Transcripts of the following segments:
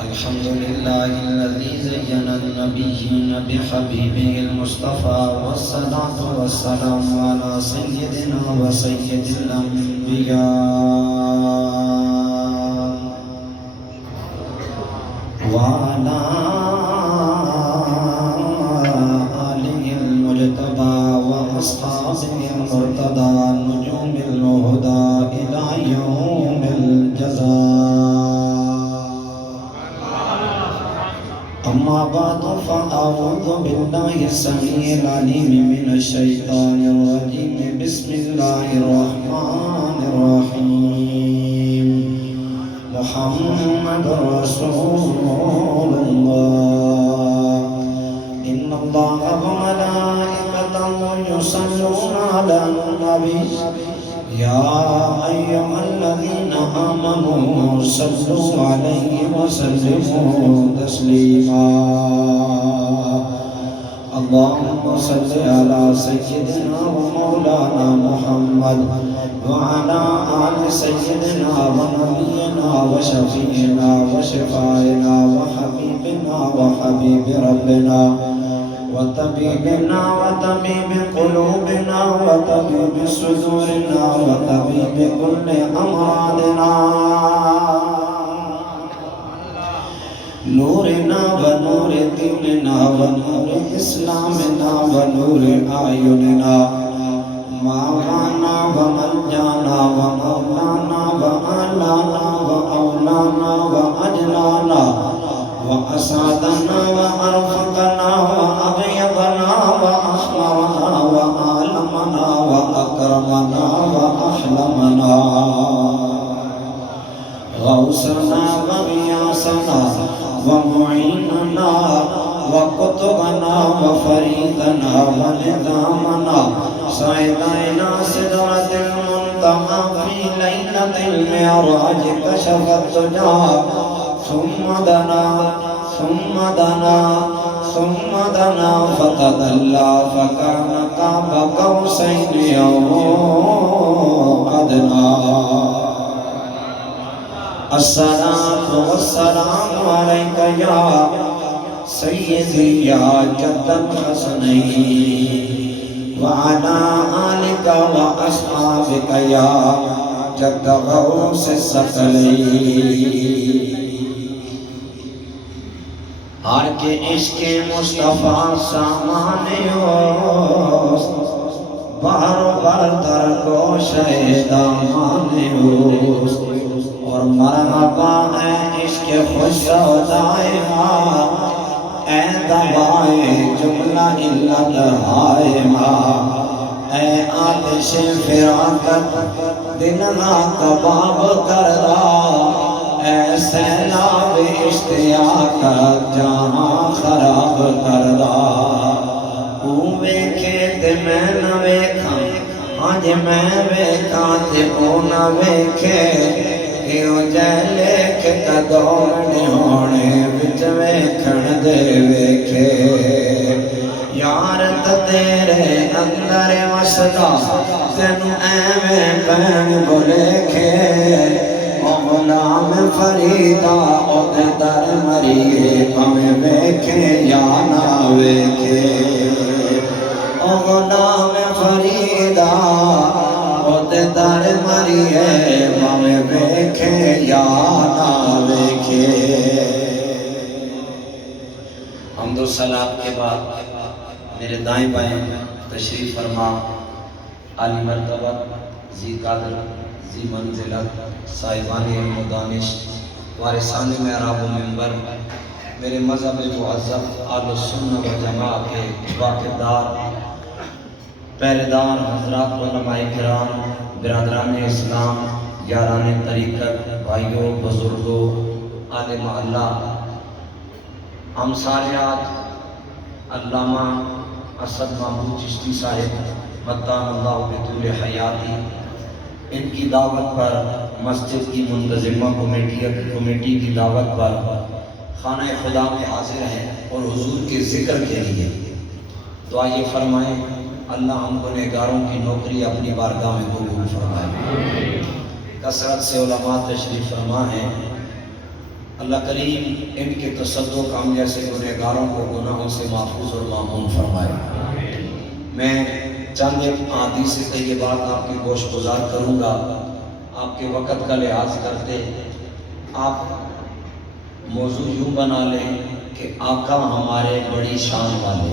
الحمد لله الذي زين النبيين بحبيبه المصطفى والصلاة والسلام على سيدنا وسيد الأنبياء وعلى آله المجتبى وأصحابه المرتضى نجوم الهدى إلى يوم الجزاء. أما بعد فأعوذ بالله السميع العليم من الشيطان الرجيم. بسم الله الرحمن الرحيم. محمد رسول الله. إن الله وملائكته يصلون على النبي يا أيها الذين آمنوا صلوا عليه وسلموا تسليما. اللهم صل على سيدنا ومولانا محمد وعلى آل سيدنا ونبينا وشفيعنا وشفاعنا وحبيبنا وحبيب ربنا وطبيبنا وطبيب قلوبنا وطبيب صدورنا وطبيب كل أمراضنا نورنا ونور ديننا ونور إسلامنا ونور أعيننا مولانا وملجانا ومولانا وآلانا وأولانا وأجلانا وأسعدنا وأرفقنا وأغيظنا وأحمرنا وأعلمنا وأكرمنا وأحلمنا غوثنا وغياثنا ومعيننا وقطبنا وفريدنا ونظامنا صعدنا سدرة المنتهى في ليلة المعراج كشف الدجى ثم دنا ثم دنا ثم دنا فتدلى فكان قاب قوسين أو أدنى. الصلاة والسلام عليك يا سيدي يا جد الحسنين وعلى آلك وأصحابك يا جد غوث الثقلين. ہر کے عشق مصطفیٰ سامانے ہو بہر بردر گوشہ دامانے ہو اور مرحبا اے عشق خوش سودائے ماں اے دوائے جملہ علت ہائے ماں اے آتش فراقت دل نہ کباب کر رہا اے سیلاب اشتیاق جہاں خراب کردہ او ویکھے تے میں نہ ویکھاں آج میں ویکھاں تے او نہ ویکھے ایو جہلے کے قدوڑنے ہونے وچ ویکھن دے ویکھے یارت تیرے اندر وسدا تینوں ایویں پین بلیکھے غلام فریدہ اودے در مریے پاویں ویکھے یا نہ ویکھے غلام فریدہ اودے در مریے پاویں ویکھے یا نہ ویکھے. حمد و ثنا کے بعد میرے دائیں بائیں تشریف فرما عالی مرتبہ ذی قدر ذی منزلت صاحبان علم و دانش وارثان محراب و منبر میرے مذہب معظم اہل السنہ و جماعت کے واقعدار پہریدار حضرات علماء کرام برادران اسلام یاران طریقت بھائیوں بزرگوں اہل محلہ ہم سارے آج علامہ اسد محمود چشتی صاحب متان اللہ بطول حیاتی ان کی دعوت پر مسجد کی منتظمہ کمیٹی کی دعوت پر خانہ خدا میں حاضر ہیں اور حضور کے ذکر کے لیے تو آئیے فرمائیں اللہ ہم گنہگاروں کی نوکری اپنی بارگاہ میں قبول فرمائے. کثرت سے علماء تشریف فرما ہیں. اللہ کریم ان کے تصدق ہم جیسے گنہگاروں کو گناہوں سے محفوظ اور معمون فرمائے۔ میں چند ایک احادیث طیبات آپ کی گوش گزار کروں گا، آپ کے وقت کا لحاظ کرتے آپ موضوع یوں بنا لیں کہ آقا ہمارے بڑی شان والے،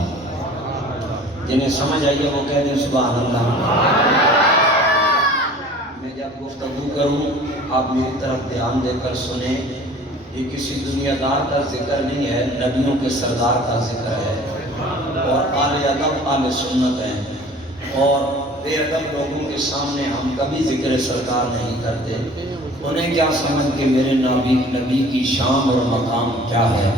جنہیں سمجھ آئیے وہ کہہ دیں سبحان اللہ۔ میں جب گفتگو کروں آپ میری طرف دھیان دے کر سنیں، یہ کسی دنیا دار کا ذکر نہیں ہے، نبیوں کے سردار کا ذکر ہے، اور آل ادب آل سنت ہیں، اور بے ادب لوگوں کے سامنے ہم کبھی ذکر سرکار نہیں کرتے۔ انہیں کیا سمجھ کہ میرے نبی کی شان اور مقام کیا ہے،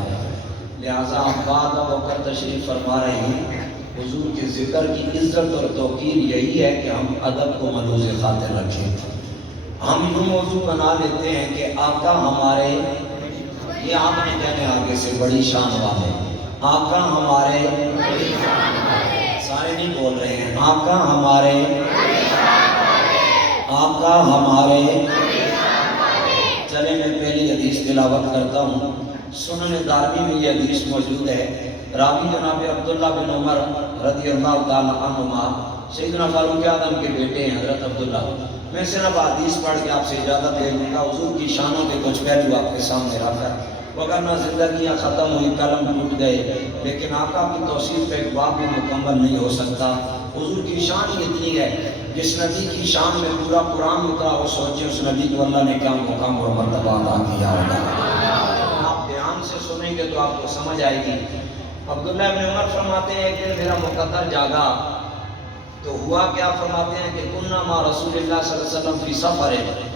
لہٰذا آپ بعد ہو کر تشریف فرما رہے ہیں۔ حضور کے ذکر کی عزت اور توقیر یہی ہے کہ ہم ادب کو ملوز خاطر رکھیں۔ ہم یوں موضوع بنا لیتے ہیں کہ آقا ہمارے، یہ آپ نے کہنے آگے سے بڑی شان والے، آقا ہمارے، سارے نہیں بول رہے ہیں، آقا ہمارے، آقا ہمارے۔ چلے میں پہلی حدیث تلاوت کرتا ہوں، سنن دارمی میں یہ حدیث موجود ہے۔ راوی جناب عبداللہ بن عمر رضی اللہ تعالیٰ عنہما، سیدنا فاروق اعظم کے بیٹے ہیں حضرت عبداللہ۔ میں صرف حدیث پڑھ کے آپ سے اجازت دے دوں گا، حضور کی شانوں کے کچھ پہلو آپ کے سامنے رکھ کر، وگرنہ زندگیاں ختم ہوئی، قلم ٹوٹ گئے، لیکن آقا کی توصیف کا ایک باب بھی مکمل نہیں ہو سکتا۔ حضور کی شان ہی اتنی ہے، جس نبی کی شان میں پورا قرآن اترا، وہ سوچے اس نبی کو اللہ نے کیا مقام اور مرتبہ عطا کیا ہوگا۔ آپ دھیان سے سنیں گے تو آپ کو سمجھ آئے گی۔ عبداللہ ابن عمر فرماتے ہیں کہ میرا مقدر جاگا تو ہوا کیا، فرماتے ہیں کہ کننا مع رسول اللہ صلی اللہ علیہ وسلم فی سفر ہے،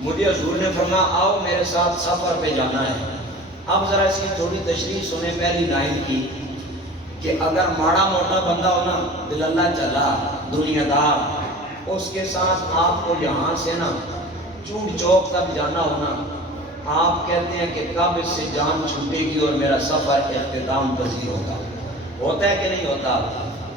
مجھے حضور نے فرمایا آؤ میرے ساتھ سفر پہ جانا ہے۔ اب ذرا اس کی تھوڑی تشریح سنیں پہلی لائن کی، کہ اگر ماڑا موٹا بندہ ہو نا، دل اللہ چلا دنیا دار، اس کے ساتھ آپ کو یہاں سے نا چونٹ چوک تک جانا ہونا، آپ کہتے ہیں کہ کب اس سے جان چھوٹے گی اور میرا سفر اختتام پذیر ہوگا۔ ہوتا ہے کہ نہیں ہوتا؟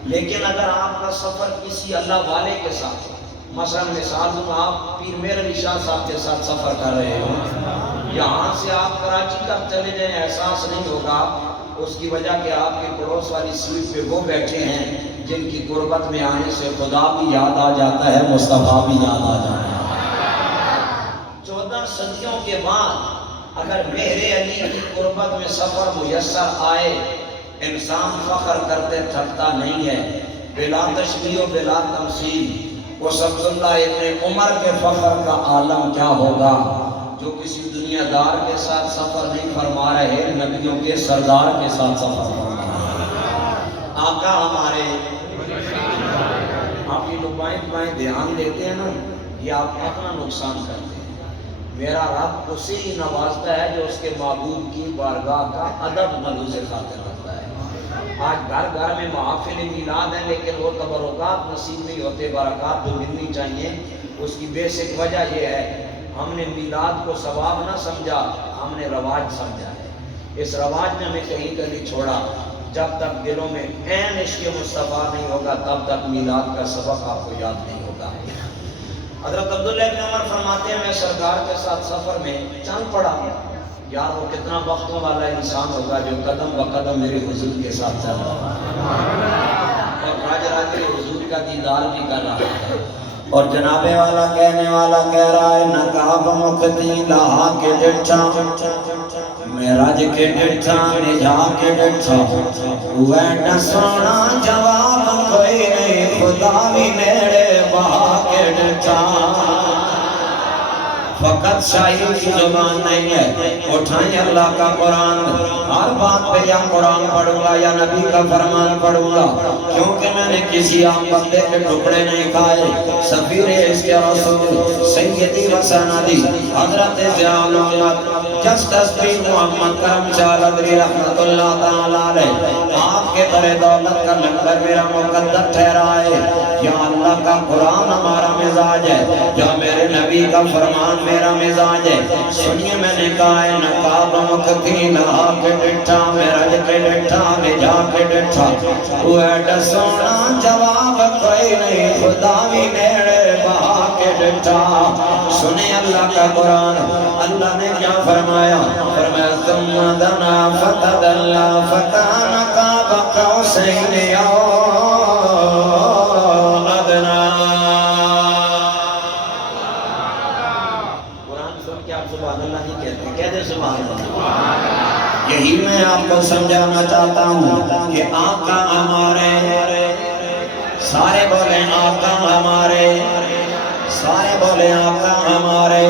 لیکن اگر آپ کا سفر کسی اللہ والے کے ساتھ، مثلا مثال دوں، آپ پیر میر علی شاہ صاحب کے ساتھ سفر کر رہے ہوں، یہاں سے آپ کراچی تک چلے جائیں احساس نہیں ہوگا، اس کی وجہ کہ آپ کے پڑوس والی سیٹ پہ وہ بیٹھے ہیں جن کی قربت میں آنے سے خدا بھی یاد آ جاتا ہے، مصطفیٰ بھی یاد آ جاتا ہے۔ 14 صدیوں کے بعد اگر مہر علی کی قربت میں سفر میسر آئے، انسان فخر کرتے تھکتا نہیں ہے، بلا تشبیہ و بلا تمثیل۔ اس عبداللہ ابن عمر کے فخر کا عالم کیا ہوگا جو کسی دنیا دار کے ساتھ سفر نہیں فرما رہے، نبیوں کے سردار کے ساتھ سفر فرما رہے۔ آقا ہمارے، آپ یہ لوگ بائیں بائیں دھیان دیتے ہیں نا، یہ آپ اپنا نقصان کرتے ہیں۔ میرا رب اسی ہی نوازتا ہے جو اس کے معبود کی بارگاہ کا ادب ملوز خاطر رکھتا ہے۔ آج گھر گھر میں محافل میلاد ہیں، لیکن وہ تبرکات نصیب نہیں ہوتے، برکات جو ملنی چاہیے۔ اس کی بیسک وجہ یہ ہے، ہم نے میلاد کو ثواب نہ سمجھا، ہم نے رواج سمجھا ہے۔ اس رواج نے ہمیں کہیں کا نہیں چھوڑا۔ جب تک دلوں میں عین عشق مصطفیٰ نہیں ہوگا، تب تک میلاد کا سبق آپ کو یاد نہیں ہوگا۔ حضرت عبداللہ ابن عمر فرماتے ہیں میں سرکار کے ساتھ سفر میں چل پڑا، یار وہ کتنا وقتوں والا انسان ہوگا جو قدم بہ قدم میرے حضور کے ساتھ چل رہا ہے اور راج راج حضور کا دیدار بھی کر رہا ہے۔ اور جناب والا کہنے والا کہہ رہا ہے نقاب مکتی لاہا کے ڈٹھا، میراج کے ڈٹھا نجا کے ڈٹھا، ہوئے نسونا جواب کوئی نہیں، خدا بھی نیڑے بہا کے ڈٹھا۔ فقط شاہی کی زبان نہیں ہے، اٹھائیں اللہ کا قرآن، ہر بات پہ یا قرآن پڑھوں گا یا نبی کا فرمان پڑھوں گا، کیونکہ میں نے کسی عام بندے کے ٹکڑے نہیں کھائے۔ سفیر اس کے رسول سیدی و سندی حضرت ضیاء الحق جسٹس پی محمد کرم چالدری رحمت اللہ تعالیٰ علیہ، آپ کے در دولت کا لنگر میرا مقدر ٹھہرا ہے۔ یا اللہ کا قرآن ہمارا مزاج ہے، یا میرے نبی کا فرمان میرا مزاج ہے۔ سنیے میں نے کہا ہے نقاب مکتی لہا کے ڈٹھا، میراج کے ڈٹھا نجا کے ڈٹھا، وہ ڈسونا جواب کوئی نہیں، خدا بھی نیڑے بہا کے دیتا. سنے اللہ کا قرآن. اللہ نے کیا فرمایا؟ فرمایا ثم دنا فتدلى فكان قاب قوسين او ادنى. قرآن سن کے آپ سبحان اللہ نہیں کہتے، کہہ دے سبحان اللہ. یہی میں آپ کو سمجھانا چاہتا ہوں کہ آقا ہمارے، سارے بولے آقا ہمارے، سارے بولے آقا ہمارے.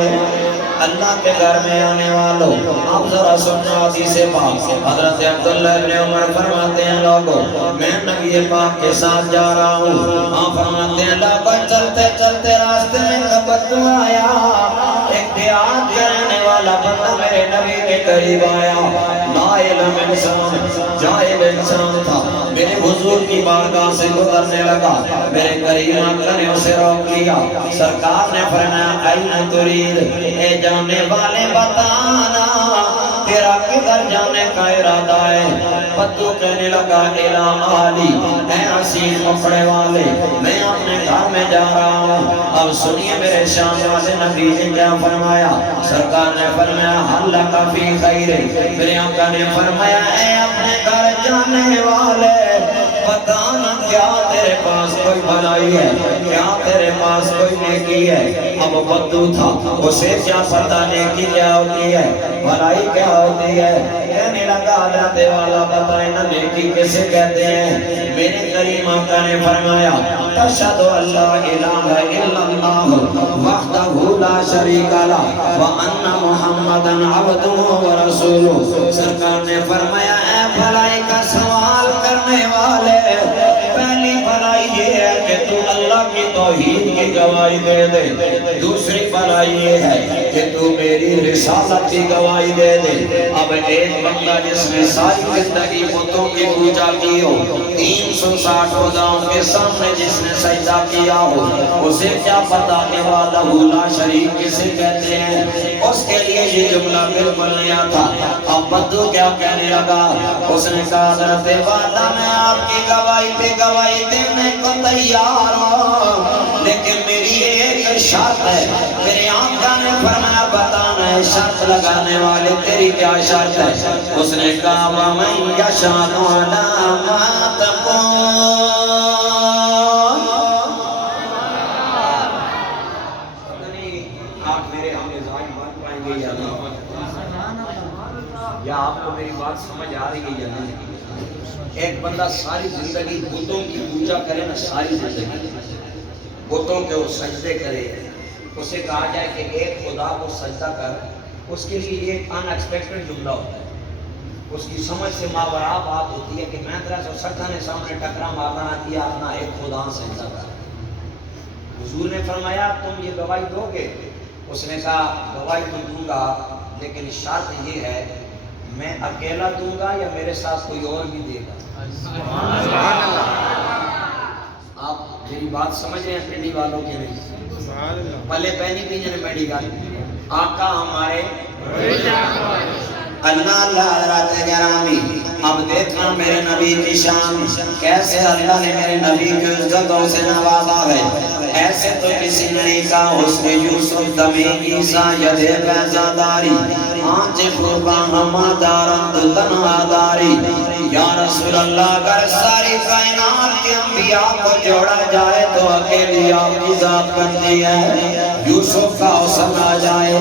اللہ کے گھر میں آنے والوں آپ ذرا سننا حدیث پاک. حضرت عبداللہ ابن عمر فرماتے ہیں لوگوں میں نبی پاک کے ساتھ جا رہا ہوں. آپ فرماتے ہیں اللہ پر چلتے چلتے راستے میں بدو آیا. ایک دیات کرنے والا بندہ میرے نبی کے قریب آیا. نائلم انسان، جاہل انسان تھا. میرے حضور کی بارگاہ سے گزرنے لگا. میرے قریب آقا نے اسے روک لیا. سرکار نے فرمایا این ترید، اے جانے والے بتانا تیرا کدھر جانے کا ارادہ ہے؟ بدو کہنے لگا الہ آلی، اے حسین کپڑے والے میں اپنے گھر میں جا رہا ہوں. اب سنیے میرے شان والے نبی نے کیا فرمایا. سرکار نے فرمایا حل لک فی خیر. میرے آقا نے فرمایا اے اپنے گھر جانے والے بتانا کیا تیرے پاس کوئی بھلائی ہے، کیا تیرے پاس کوئی نیکی ہے؟ اب بدو تھا، اسے کیا پتہ نیکی کیا ہوتی ہے، بھلائی کیا ہوتی ہے. کہنے لگا حضرت والا بتائیں نا نیکی کسے کہتے ہیں؟ میرے کریم آقا نے فرمایا تشہد ان لا الہ الا اللہ وحدہ لا شریک لہ وان محمدا عبدہ ورسولہ. سرکار نے فرمایا اے بھلائی کا سوال کرنے والے، پہلی بھلائی یہ ہے کہ تو اللہ کی توحید کی گواہی دے دے. دوسری بھلائی یہ ہے کہ تو میری رسالت کی گواہی دے دے. اب ایک بندہ جس نے ساری زندگی بتوں کی پوجا کی ہو، 360 خداؤں کے سامنے جس نے سجدہ کیا ہو، اسے کیا پتا کہ وحدہ لا شریک کسے کہتے ہیں؟ اس کے لیے یہ جملہ بالکل نیا تھا. اب بدو کیا کہنے لگا؟ اس نے کہا حضرت وعدہ میں آپ کی گواہی پہ گواہی دینے کو تیار ہوں، لیکن میری ایک شرط ہے. میرے آقا نے فرمایا بتانا ہے شرط لگانے والے تیری کیا شرط ہے؟ اس نے کہا وَمَنْ يَشْهَدُ عَلَىٰ مَا تَقُولُ. پتہ نہیں آپ میرے ہم مزاج بن پائیں گے یا نہیں، یا آپ کو میری بات سمجھ آ رہی ہے یا نہیں. ایک بندہ ساری زندگی بتوں کی پوجا کرے نا، ساری زندگی بتوں کے وہ سجدے کرے، اسے کہا جائے کہ ایک خدا کو سجدہ کر، اس کے لیے ایک ان ایکسپیکٹڈ جملہ ہوتا ہے. اس کی سمجھ سے ماورا بات ہوتی ہے کہ میں تیرا سو سٹھانے سامنے ٹکرا مارنا کیا اپنا ایک خدا سجدہ کر. حضور نے فرمایا تم یہ گواہی دو گے؟ اس نے کہا گواہی تو دوں گا، لیکن شرط یہ ہے میں اکیلا دوں گا یا میرے ساتھ کوئی اور بھی دے گا. آپ میری بات سمجھ رہے ہیں پنڈی والوں کے نہیں؟ پلے پہنی تھی جنہیں میڈی گال آقا ہمارے اللہ اللہ حضرات گرامی. اب دیکھنا میرے نبی کی شان کیسے اللہ نے میرے نبی کی عزتوں سے نوازا ہے. ایسے تو کسی نے نہیں کہا حسن یوسف دمی عیسیٰ ید بیزاداری آنچ خوبا ہما دارند تنہا داری. یا رسول اللہ اگر ساری کائنات کے انبیاء کو جوڑا جائے تو اکیلی آپ کی ذات بنتی ہے. یوسف کا حسن آ جائے،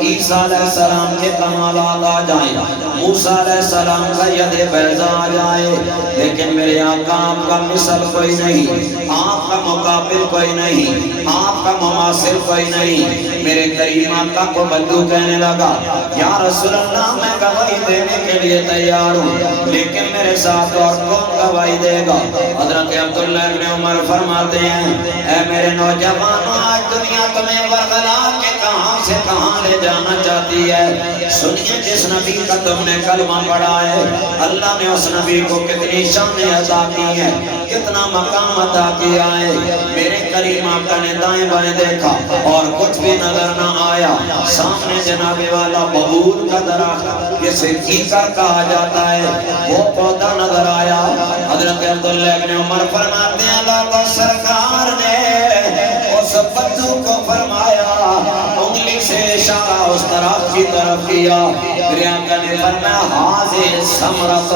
عیسیٰ علیہ السلام کے کمالات آ جائیں، موسیٰ علیہ السلام کا ید بیضا آ جائے، لیکن میرے آقا آپ کا مثل کوئی نہیں، آپ کا مقابل کوئی نہیں، آپ کا مماثل کوئی نہیں. میرے کریم آقا کو بدو کہنے لگا یا رسول اللہ میں گواہی دینے کے لیے تیار ہوں، لیکن میرے ساتھ اور کون گواہی دے گا؟ حضرت عبداللہ ابن عمر فرماتے ہیں اے میرے نوجوانوں آج دنیا تمہیں ورغلا کے کہاں سے کہاں لے جانا چاہتی ہے. سنیے جس نبی کا تم نے کلمہ پڑھا ہے اللہ نے اس نبی کو کتنی شانیں عطا کی ہیں، کتنا مقام عطا کیا ہے. میرے کریم آقا نے دائیں بائیں دیکھا اور کچھ بھی نظر نہ آیا. سامنے جناب والا ببول کا درخت جسے کیکر کہا جاتا ہے وہ پودا نظر آیا. حضرت عبداللہ ابن عمر فرماتے ہیں اللہ کو سرکار نے اس بدو کو فرمایا اس طرف کی طرف کیا. میرے آقا نے فرمایا حاضر ثمرۃ،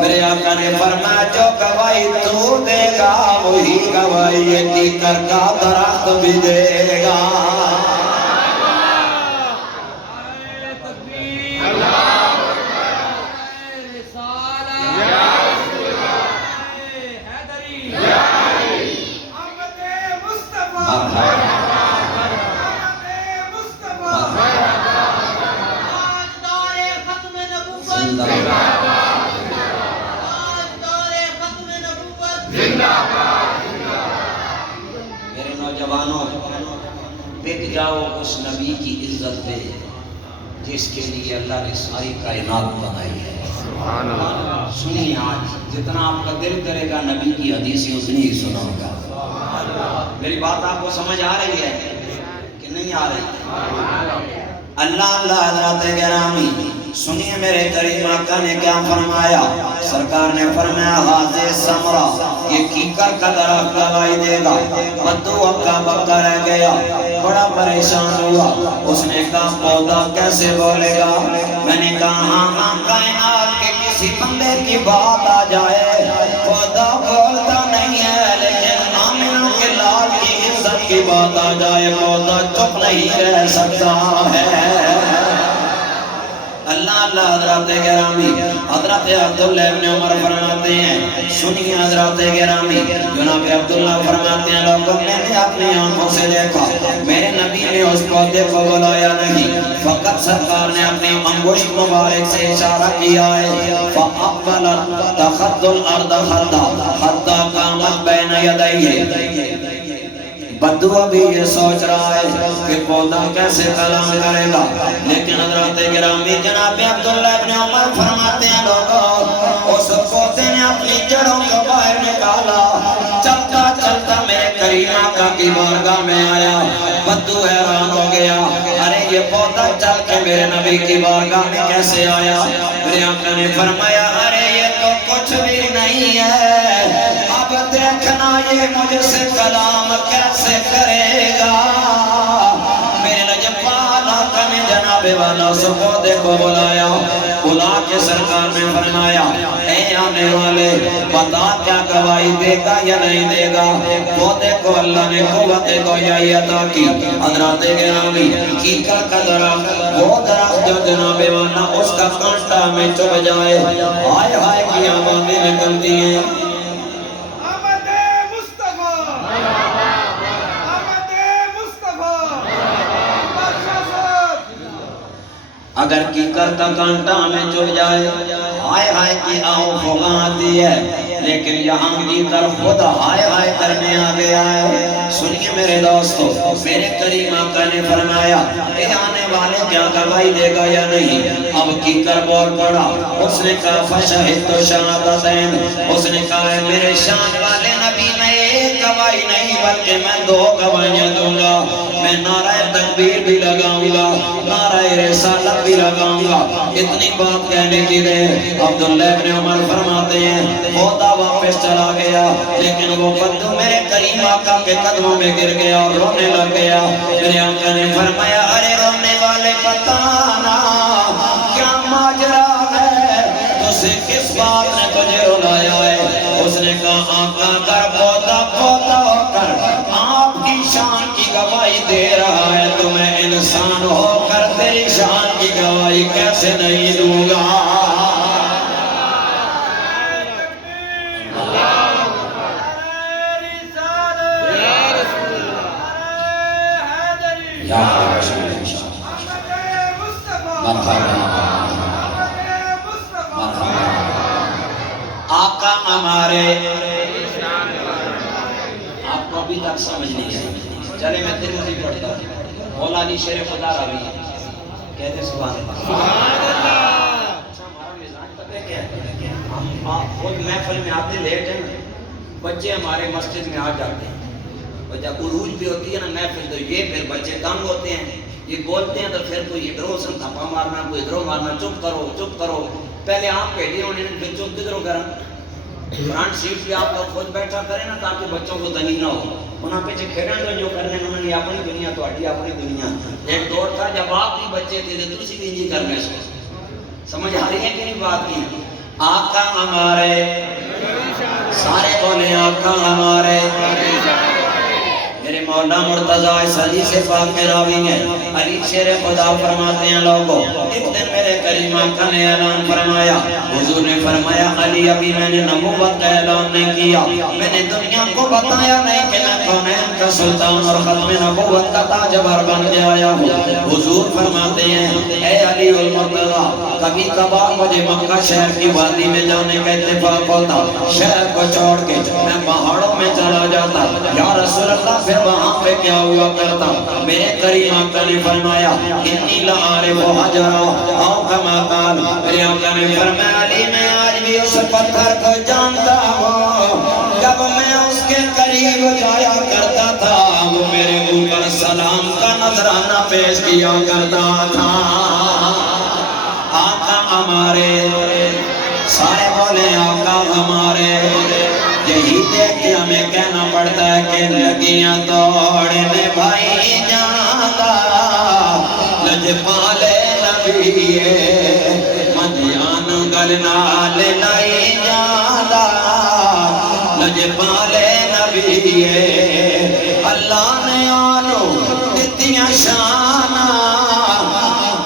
میرے آقا نے فرمایا جو گواہی تو دے گا وہی گواہی یہ کیکر کا درخت بھی دے گا. میرے نوجوانوں، بک جاؤ اس نبی کی عزت پہ جس کے لیے اللہ نے ساری کائنات بنائی ہے. سنیے آج جتنا آپ کا دل کرے گا نبی کی حدیثیں اتنی ہی سناؤں گا. میری بات آپ کو سمجھ آ رہی ہے کہ نہیں آ رہی؟ اللہ حضرات گرامی سنیے میرے کریم آقا نے کیا فرمایا. سرکار نے فرمایا حاضر ثمرہ، یہ کیکر کا درخت گواہی دے گا. بدو اکا بکا رہ گیا، بڑا پریشان ہوا. اس نے کہا پودا کیسے بولے گا؟ میں نے کہا ہاں کائنات کے کسی بندے کی بات آ جائے پودا بولتا نہیں ہے، لیکن آمنہ کے لال کی عزت کی بات آ جائے پودا چپ نہیں رہ سکتا ہے. اللہ حضرات گرامی حضرت عبداللہ ابن عمر فرماتے ہیں، سنیے حضرات گرامی، جناب عبداللہ فرماتے ہیں لوگوں میں نے اپنی آنکھوں سے دیکھا میرے نبی نے اس پودے کو بلایا نہیں، فقط سرکار نے اپنی انگشت مبارک سے اشارہ کیا ہے. فَأَقْبَلَتْ تَخَطُّ الْأَرْضَ خَطًّا حَتَّى قَامَتْ بَيْنَ يَدَيْهِ. بدو ابھی یہ سوچ رہا ہے کہ پودا کیسے کلام کرے گا، لیکن حضرات گرامی جناب عبداللہ ابن عمر فرماتے ہیں لوگوں اس پودے نے اپنی جڑوں کو باہر نکالا، چلتا چلتا میرے کریم آقا کی بارگاہ میں آیا. بدو حیران ہو گیا، ارے یہ پودا چل کے میرے نبی کی بارگاہ میں کیسے آیا؟ میرے آقا نے فرمایا ارے یہ تو کچھ بھی نہیں ہے، اب دیکھنا یہ مجھ سے کلام کیسے کرے گا. میرے نجفال آقا نے جناب والا اس پودے کو بلایا، بلا کے سرکار نے فرمایا اے آنے والے بتا کیا گواہی دے گا یا نہیں دے گا. پودے کو اللہ نے قوت گویائی عطا کی. حضرات گرامی کیکر کا درخت وہ درخت جو جناب والا اس کا کانٹا میں چبھ جائے ہائے ہائے کی آوازیں نکلتی ہیں. اگر کیکر کا کانٹا میں چبھ جائے ہائے ہائے کی آؤ ہوگا آتی ہے، لیکن یہاں کیکر خود ہائے ہائے کرنے آ گیا ہے. سنیے میرے دوستو، میرے کریم آقا نے فرمایا اے آنے والے کیا گواہی دے گا یا نہیں؟ اب کیکر بول پڑا، اس نے کہا فشہدت شہادتین، اس نے کہا میرے شان والے نبی میں ایک گواہی نہیں بلکہ میں 2 گواہیاں دوں گا. میں نعرہ تکبیر بھی لگاؤں گا، نعرہ رسالت بھی لگاؤں گا. اتنی بات کہنے کی دیر عبداللہ ابن عمر فرماتے ہیں پودا واپس چلا گیا، لیکن وہ بدو میرے کریم آقا کے قدموں میں گر گیا اور رونے لگ گیا. میرے آقا نے فرمایا ارے رونے والے بتانا کیا ماجرا ہے، تجھے کس بات نے تجھے رلایا ہے؟ اس نے کہا آقا کر پودا پودا ہو کر آپ کی شان کی گواہی دے رہا ہے تو میں انسان ہو کر تیری شان کی گواہی کیسے نہیں دوں گا. آقا ہمارے آپ کو ابھی تک سمجھ نہیں آئی. چلے میں ترمذی پڑھتا ہوں، مولا علی شیر خدا راوی کہتے سبحان اللہ. اچھا ہمارا مزاج پتہ کیا ہے، ہم خود محفل میں آتے لیٹ ہیں، بچے ہمارے مسجد میں آ جاتے ہیں، اور جب عروج بھی ہوتی ہے نا محفل تو یہ پھر بچے تنگ ہوتے ہیں، یہ بولتے ہیں تو پھر کوئی ادھروں سے تھپا مارنا، کوئی ادھروں مارنا، چپ کرو چپ کرو. پہلے آپ کہتے ہونے پھر چپ کدھروں کرا فرنٹ سیٹ پہ آپ لوگ خود بیٹھا کریں نا تاکہ بچوں کو دنی نہ ہو. انہاں پیچھے کھیڑن دو جو کرنے انہوں نے اپنی دنیا تو اپنی دنیا. ایک دور تھا جب آپ بھی بچے تھے تو تسی بھی نہیں کرنے سو. سمجھ آ رہی ہے کہ نہیں بات کی؟ آقا ہمارے سارے بولے آقا ہمارے. میرے مولا مرتضیٰ اس حدیث پاک میں راوی ہیں. علی شیر خدا فرماتے ہیں لوگوں ایک دن میرے کریم آقا نے اعلان فرمایا. حضور نے فرمایا علی ابھی میں نے نبوت کا اعلان نہیں کیا, میں نے دنیا کو بتایا نہیں کہ میں کونین کا سلطان اور ختم نبوت کا تاجور بن کے آیا ہوں. حضور فرماتے ہیں اے علی المرتضیٰ کبھی کبھار مجھے مکہ شہر کی وادی میں جانے کا اتفاق ہوتا, شہر کو چھوڑ کے میں پہاڑوں میں چلا جاتا. یا رسول اللہ پھر وہاں پہ کیا ہوا کرتا؟ میرے کریم آقا نے فرمایا انی لعارف حجرا او کما قال. میرے آقا نے فرمایا علی میں آج بھی اس پتھر کو جانتا ہوں, جب میں اس کے قریب جایا کرتا تھا وہ میرے اوپر سلام کا نذرانہ پیش کیا کرتا تھا. آقا ہمارے سارے بولے آقا ہمارے. یہی دیکھ کے ہمیں کہنا پڑتا ہے کہ لگیاں توڑنے بھائی جانا لجپالے نبی مدیان گلنال لائی جانا لجپالے نبی. اللہ نے آنو اتنی شانہ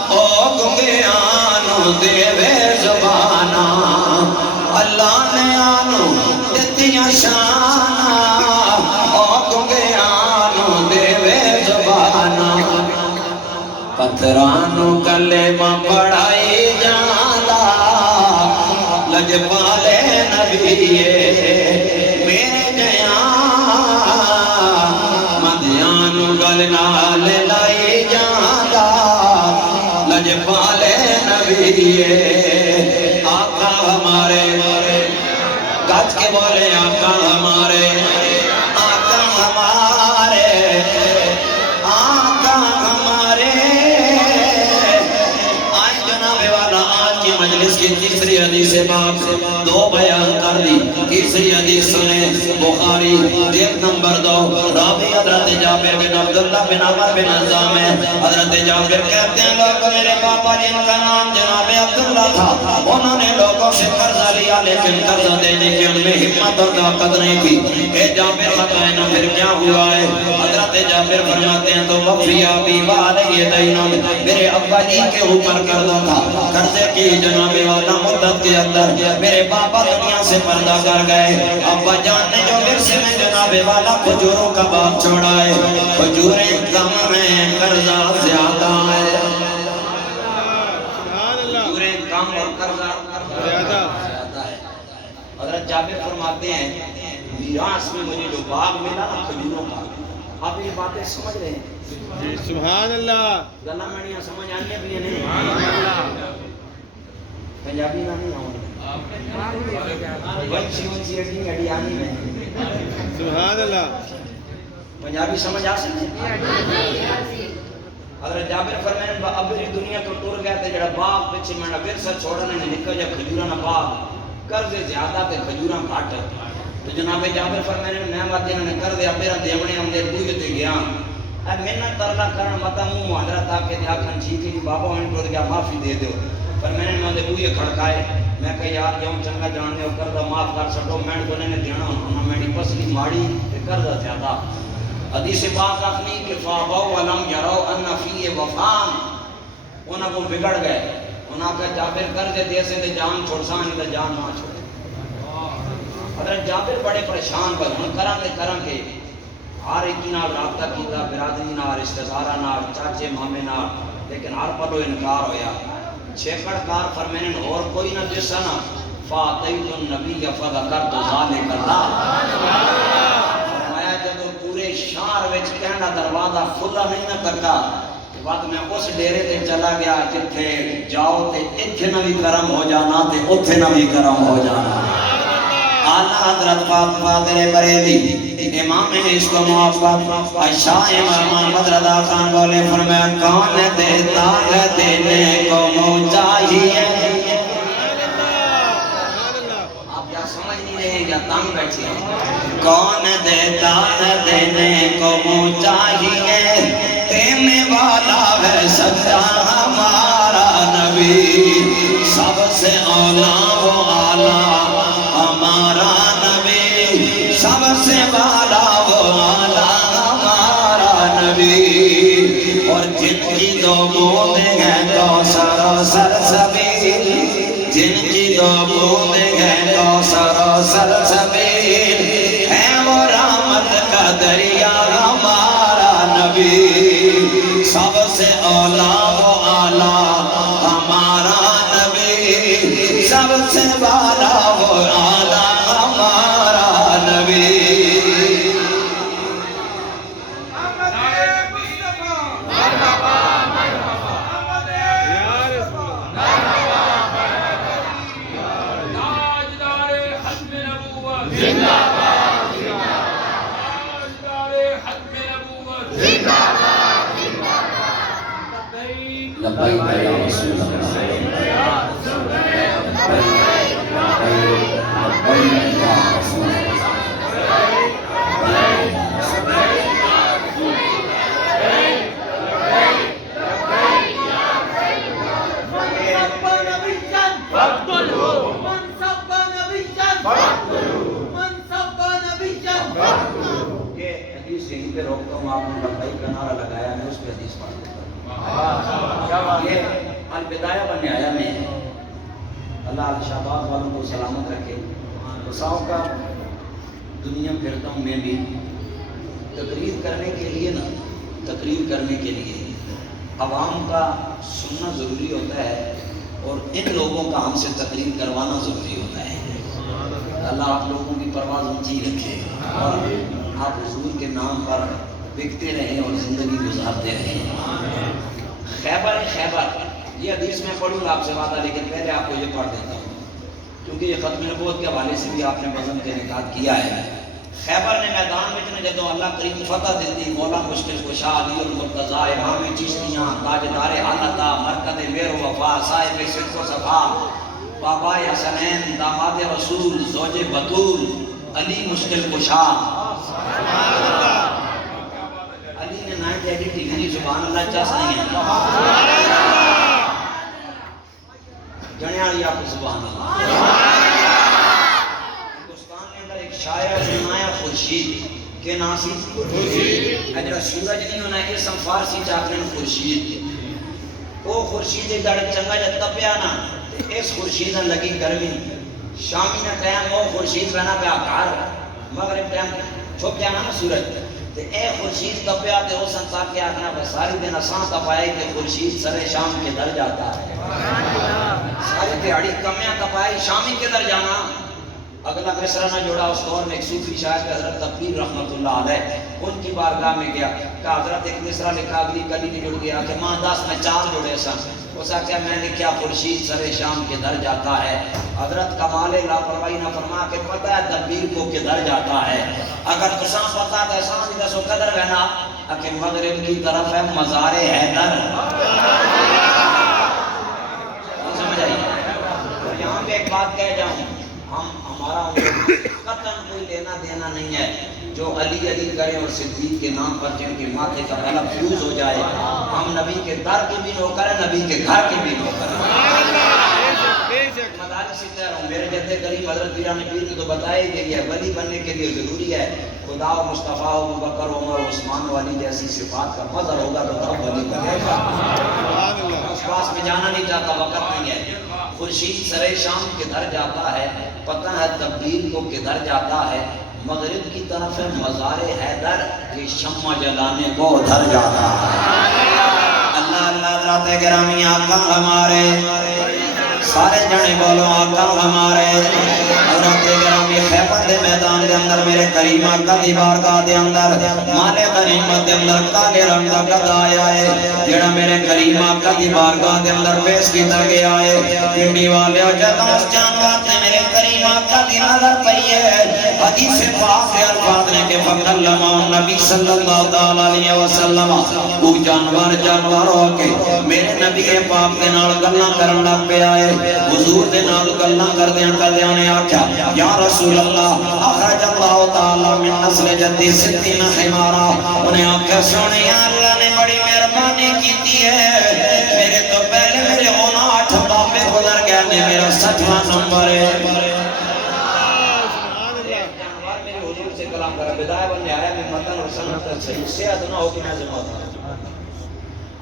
او گنگے آنو دیوے زبانہ. اللہ نے آنو شانہ او گنگیانو دیوے زبانہ. پتھرانو کلمہ پڑھائی جانا لجپالے نبی میرے جیان مدیانو گلنال لائی جانا لجپالے نبی. آقا ہمارے گج کے بولے آقا ہمارے آقا ہمارے آقا ہمارے. آج جناب والا آج کی مجلس کی تیسری حدیث پاک دو بیان کر دی. تیسری حدیث سنیں بخاری ایک نمبر 2 راوی حضرت جابر بن عبداللہ بن عمر بن عزام ہے. حضرت جابر کہتے ہیں لوگ میرے پاپا جن کا نام جناب عبداللہ تھا انہوں نے لوگوں سے قرضہ لیا لیکن قرضہ دینے کی ان میں ہمت اور طاقت نہیں تھی. اے جابر بتائیں نا پھر کیا ہوا ہے؟ حضرت جابر فرماتے ہیں تو وفی ابی وعلیہ دین میرے ابا جی کے اوپر قرضہ تھا. قرضے کی جناب والا مدت کے اندر میرے باپا دنیا سے پردہ کر گئے. ابا جان نے جو ورثے میں جناب والا کھجوروں کا باغ چھوڑا ہے, کھجوریں کم ہیں قرضہ زیادہ ہے. کھجوریں کم اور قرضہ زیادہ ہے. حضرت جابر فرماتے ہیں میراث میں مجھے جو باغ ملا نا کھجوروں کا. آپ یہ باتیں سمجھ رہے ہیں؟ سبحان اللہ. گلا منیاں سمجھ آنی ہے بھی نہیں؟ پنجابی نہ نہیں آؤں سبحان اللہ. پنجابی سمجھ آ سکتے ہیں؟ حضرت جابر فرمائیں اب میری دنیا تو ٹر گیا تھے جڑا باغ پیچھے میں ورثہ چھوڑنے نے نکل جا کھجوراں باغ قرضے زیادہ تے کھجوراں گھٹ. تو جناب جابر فرمائیں میں مت انہوں نے قرضے اپنے دیونے آندے بوجھ تے گیا. اے محنت ترلا کرن متا منہ حضرت آ کے آکھن ٹھیک ہے بابا ہن ٹر گیا معافی دے دیو. پر میں نے اندے بوئے کھڑکائے. میں کہ یار جاؤں چنگا جاننے ہو قرضہ معاف کر سکو میں کو نے دینا انہاں میری پسلی ماڑی تے قرضہ زیادہ. حدیث پاک اپنی کہ فابو ولم یرو ان فی وفان انہاں کو بگڑ گئے. انہاں کہ جابر قرضے دے سے تے جان چھوڑ سان تے جان نہ چھوڑے. حضرت جابر بڑے پریشان ہوئے ہن کراں کے ہر ایک نال رابطہ کیتا برادری نال رشتہ داراں نال چاچے مامے نال لیکن ہر پلو انکار ہویا. چھیکڑ کار فرمائن اور کوئی نہ دسا نا فاتیت النبی فذکرت ذالک اللہ. فرمایا جب پورے شہر وچ کہنا دروازہ کھلا نہیں نہ کرتا بعد میں اس ڈیرے تے چلا گیا جتھے جاؤ تے اتھے نہ بھی کرم ہو جانا تے اتھے نہ بھی کرم ہو جانا. آلہ حضرت فاطمہ بریلوی امام عشق و محبت عائشہ امام احمد رضا خان بولے فرمایا کون دیتا ہے دینے کو منہ چاہیے. آپ کیا سمجھ نہیں رہے کون دیتا ہے دینے کو وہ چاہیے دینے والا ہے سچا ہمارا نبی سب سے اولا وہ آلہ ہمارا نبی سب سے بالا وہ آلہ ہمارا نبی اور جن کی دو بوندیں ہیں کوثر و سلسبیل جن کی دو بوندیں ہیں کوثر و سلسبیل ہے وہ رحمت کا دریا ہمارا نبی سب سے اولا وہ آلہ ہمارا نبی سب سے بالا وہ آلہ ہمارا نبی لبیک یا رسول اللہ لبیک یا رسول یہ حدیث یہیں پہ روکتا ہوں آپ نے لبیک کا نعرہ لگایا میں اس پہ حدیث پڑھ دیتا ہوں یہ البدایہ بننے آیا میں اللہ شہباز والوں کو سلامت رکھے بساؤں کا دنیا پھرتا ہوں میں بھی تقریر کرنے کے لیے نا تقریر کرنے کے لیے عوام کا سننا ضروری ہوتا ہے اور ان لوگوں کا ہم سے تقریر کروانا ضروری ہوتا ہے اللہ آپ لوگوں کی پرواز اونچی رکھے اور آپ حضور کے نام پر بکتے رہیں اور زندگی گزارتے رہیں خیبر یہ حدیث میں پڑھوں گا آپ سے وعدہ لیکن پہلے آپ کو یہ پڑھ دیتا ہوں کیونکہ یہ ختم نبوت کے حوالے سے بھی آپ نے وزن کے نکات کیا ہے خیبر نے میدان میں جدو اللہ کریم فتح دیتی مولا مشکل کشا علی المرتضیٰ امام چشتیاں تاجدار حالتہ مرکز مہر و وفا صاحب صدق و صفا بابا حسنین داماد رسول زوج بطول علی مشکل کشا علی نے نائٹ ایڈیٹی میری زبان اللہ چاس نہیں ہے جنیالی آپ کو سبحان اللہ ہندوستان کے اندر ایک شاعر نایا خورشید کے ناسی اجرا سورج نہیں ہونا ہے اسم فارسی چاکرین خورشید وہ خورشید ایک دڑ چنگا جب تپیا نا اس خورشید لگی گرمی شامی نا ٹائم وہ خورشید رہنا پہ آکار مغرب ٹائم چھپ جانا نا سورج تے اے خورشید تپیا تے وہ سنسا کے آکھنا بس ساری دن آسان تپائے کہ خورشید سر شام کے در جاتا ہے ساری دیہڑی کمیاں تپائی شامی کے در جانا اگلا مصرع نہ جوڑا اس دور میں ایک صوفی شاعر حضرت تقریر رحمت اللہ علیہ ان کی بارگاہ میں گیا کہ حضرت ایک مصرع لکھا اگلی کلی نہیں جڑ گیا کہ ماں داس میں چار جوڑے سن اسا کیا میں نے کیا خورشید سر شام کے در جاتا ہے حضرت کمال لاپرواہی نہ فرما کہ پتہ ہے تدبیر کو کے در جاتا ہے اگر تساں پتہ ہے سان دی دسو قدر رہنا کہ مغرب کی طرف ہے مزار حیدر سمجھ آئی اور یہاں پہ ایک بات کہہ جاؤں ہمارا قطعاً کوئی لینا دینا نہیں ہے جو علی علی کرے اور صدیق کے نام پر جن کے ماتھے کا قلم فیوز ہو جائے ہم نبی کے در کے بھی نوکر ہیں نبی کے گھر کے بھی نوکر ہیں مدارس سے کہہ رہا ہوں میرے جدے کریم حضرت پیران پیر نے تو بتائی گئی ہے ولی بننے کے لیے ضروری ہے خدا و مصطفیٰ و بکر عمر عثمان والی جیسی صفات کا مظہر ہوگا تو تب ولی بنے گا اس پاس میں جانا نہیں چاہتا وقت نہیں ہے خورشید سر شام کدھر جاتا ہے پتہ ہے تبدیل کو کدھر جاتا ہے مغرب کی طرف ہے مزار حیدر یہ شمع جلانے کو ادھر جاتا ہے اللہ اللہ ذات گرامی آقا ہمارے سارے جنے بولو آقا ہمارے حضرت گرامی خیبر دے میدان دے اندر میرے کریم آقا دی بارگاہ دے اندر مالے غنیمت دے اندر کالے رنگ دا گدھا آیا ہے جڑا میرے کریم آقا دی بارگاہ دے اندر پیش کیتا گیا ہے پنڈی والے جدوں اس جانور تے میرے کریم آقا دی نظر پئی ہے حدیث پاک کے الفاظ نے کہ فکلم نبی صلی اللہ علیہ وسلم وہ جانور ہو کے میرے نبی پاک دے نال گلاں کرن لگ پیا ہے حضور دے نال گلاں کردیاں نے آکھیا یا رسول اللہ اخرج اللہ تعالی من نسل جدی 60 حمارا انہیں آکھیا سونے اللہ نے بڑی مہربانی کیتی ہے میرے تو پہلے میرے 59 بابے گزر گئے نے میرا 60واں نمبر ہے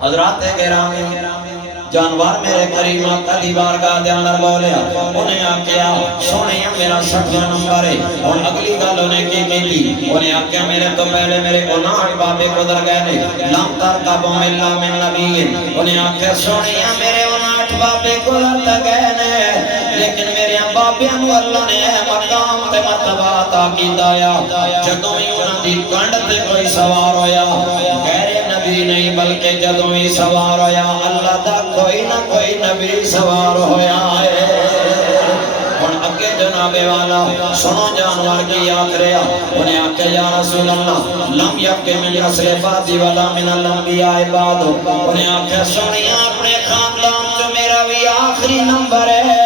حضرات گرامی جانور میرے کریم آقا دی بارگاہ دے اندر بولیا انہیں آکھیا سونیا میرا 60واں نمبر ہے اور اگلی گل انہیں کی تھی انہیں آکھیا میرے تو پہلے میرے 59 بابے گزر گئے نے لم ترکب ملا من نبی انہیں آکھیا سونیا میرے 59 بابے گزر گئے نے لیکن میرے بابیاں نو اللہ نے مقام تے مرتبہ عطا کیتا ہے جدوں ہی انہاں دی گنڈ تے کوئی سوار ہویا غیر نبی نہیں بلکہ جدوں ہی سوار ہویا اللہ دا کوئی نہ کوئی نبی سوار ہویا ہے اور اگے جناب والا سنو جانور کی یاد رہا انہیں آکے یا رسول اللہ لم یبق من نسل بعدی ولا من الانبیاء بعد انہیں آکے سنیا اپنے خاندان جو میرا بھی آخری نمبر ہے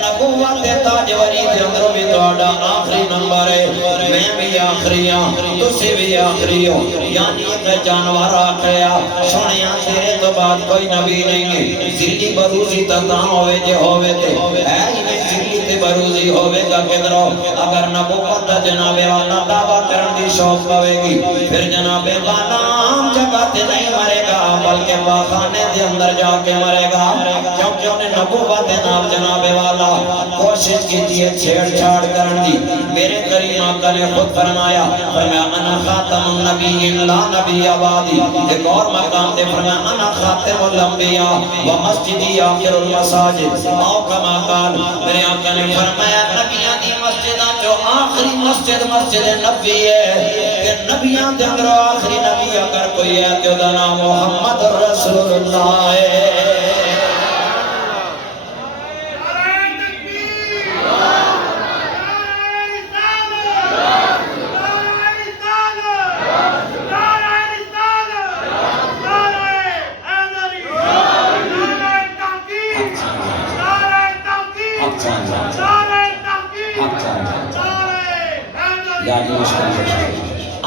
نبوت تاجوری دے اندر بھی تہاڈا آخری نمبر ہے میں بھی آخری ہوں تسی بھی آخری ہو یعنی ایک جانور آکھیا سنیا تیرے تو بعد کوئی نبی نہیں ہے ذلی بروزی تاں ہوئے جے ہوئے تے اے میں ذلی تے بروزی ہوئے گا کدرو اگر نبوت دا جناب والا دعویٰ کرن دی شوق پوے گی پھر جناب غلام جگہ تے نہیں مرے گا بلکہ باخانے دے اندر جا کے مرے گا کیونکہ انہیں نبوت دے نام جناب والا کوشش کی تھی چھیڑ چھاڑ کرن دی میرے کریم آقا نے خود فرمایا انا خاتم النبی لا نبی آبادی ایک اور مقام دے فرمایا انا خاتم الانبیاء و مسجدی آخر المساجد او کما قال میرے آقا نے فرمایا نبیاں دی مسجداں جو آخری مسجد مسجد نبی ہے کہ نبیاں دے اندر آخری نبی اگر کوئی ہے تو دا نام محمد رسول اللہ ہے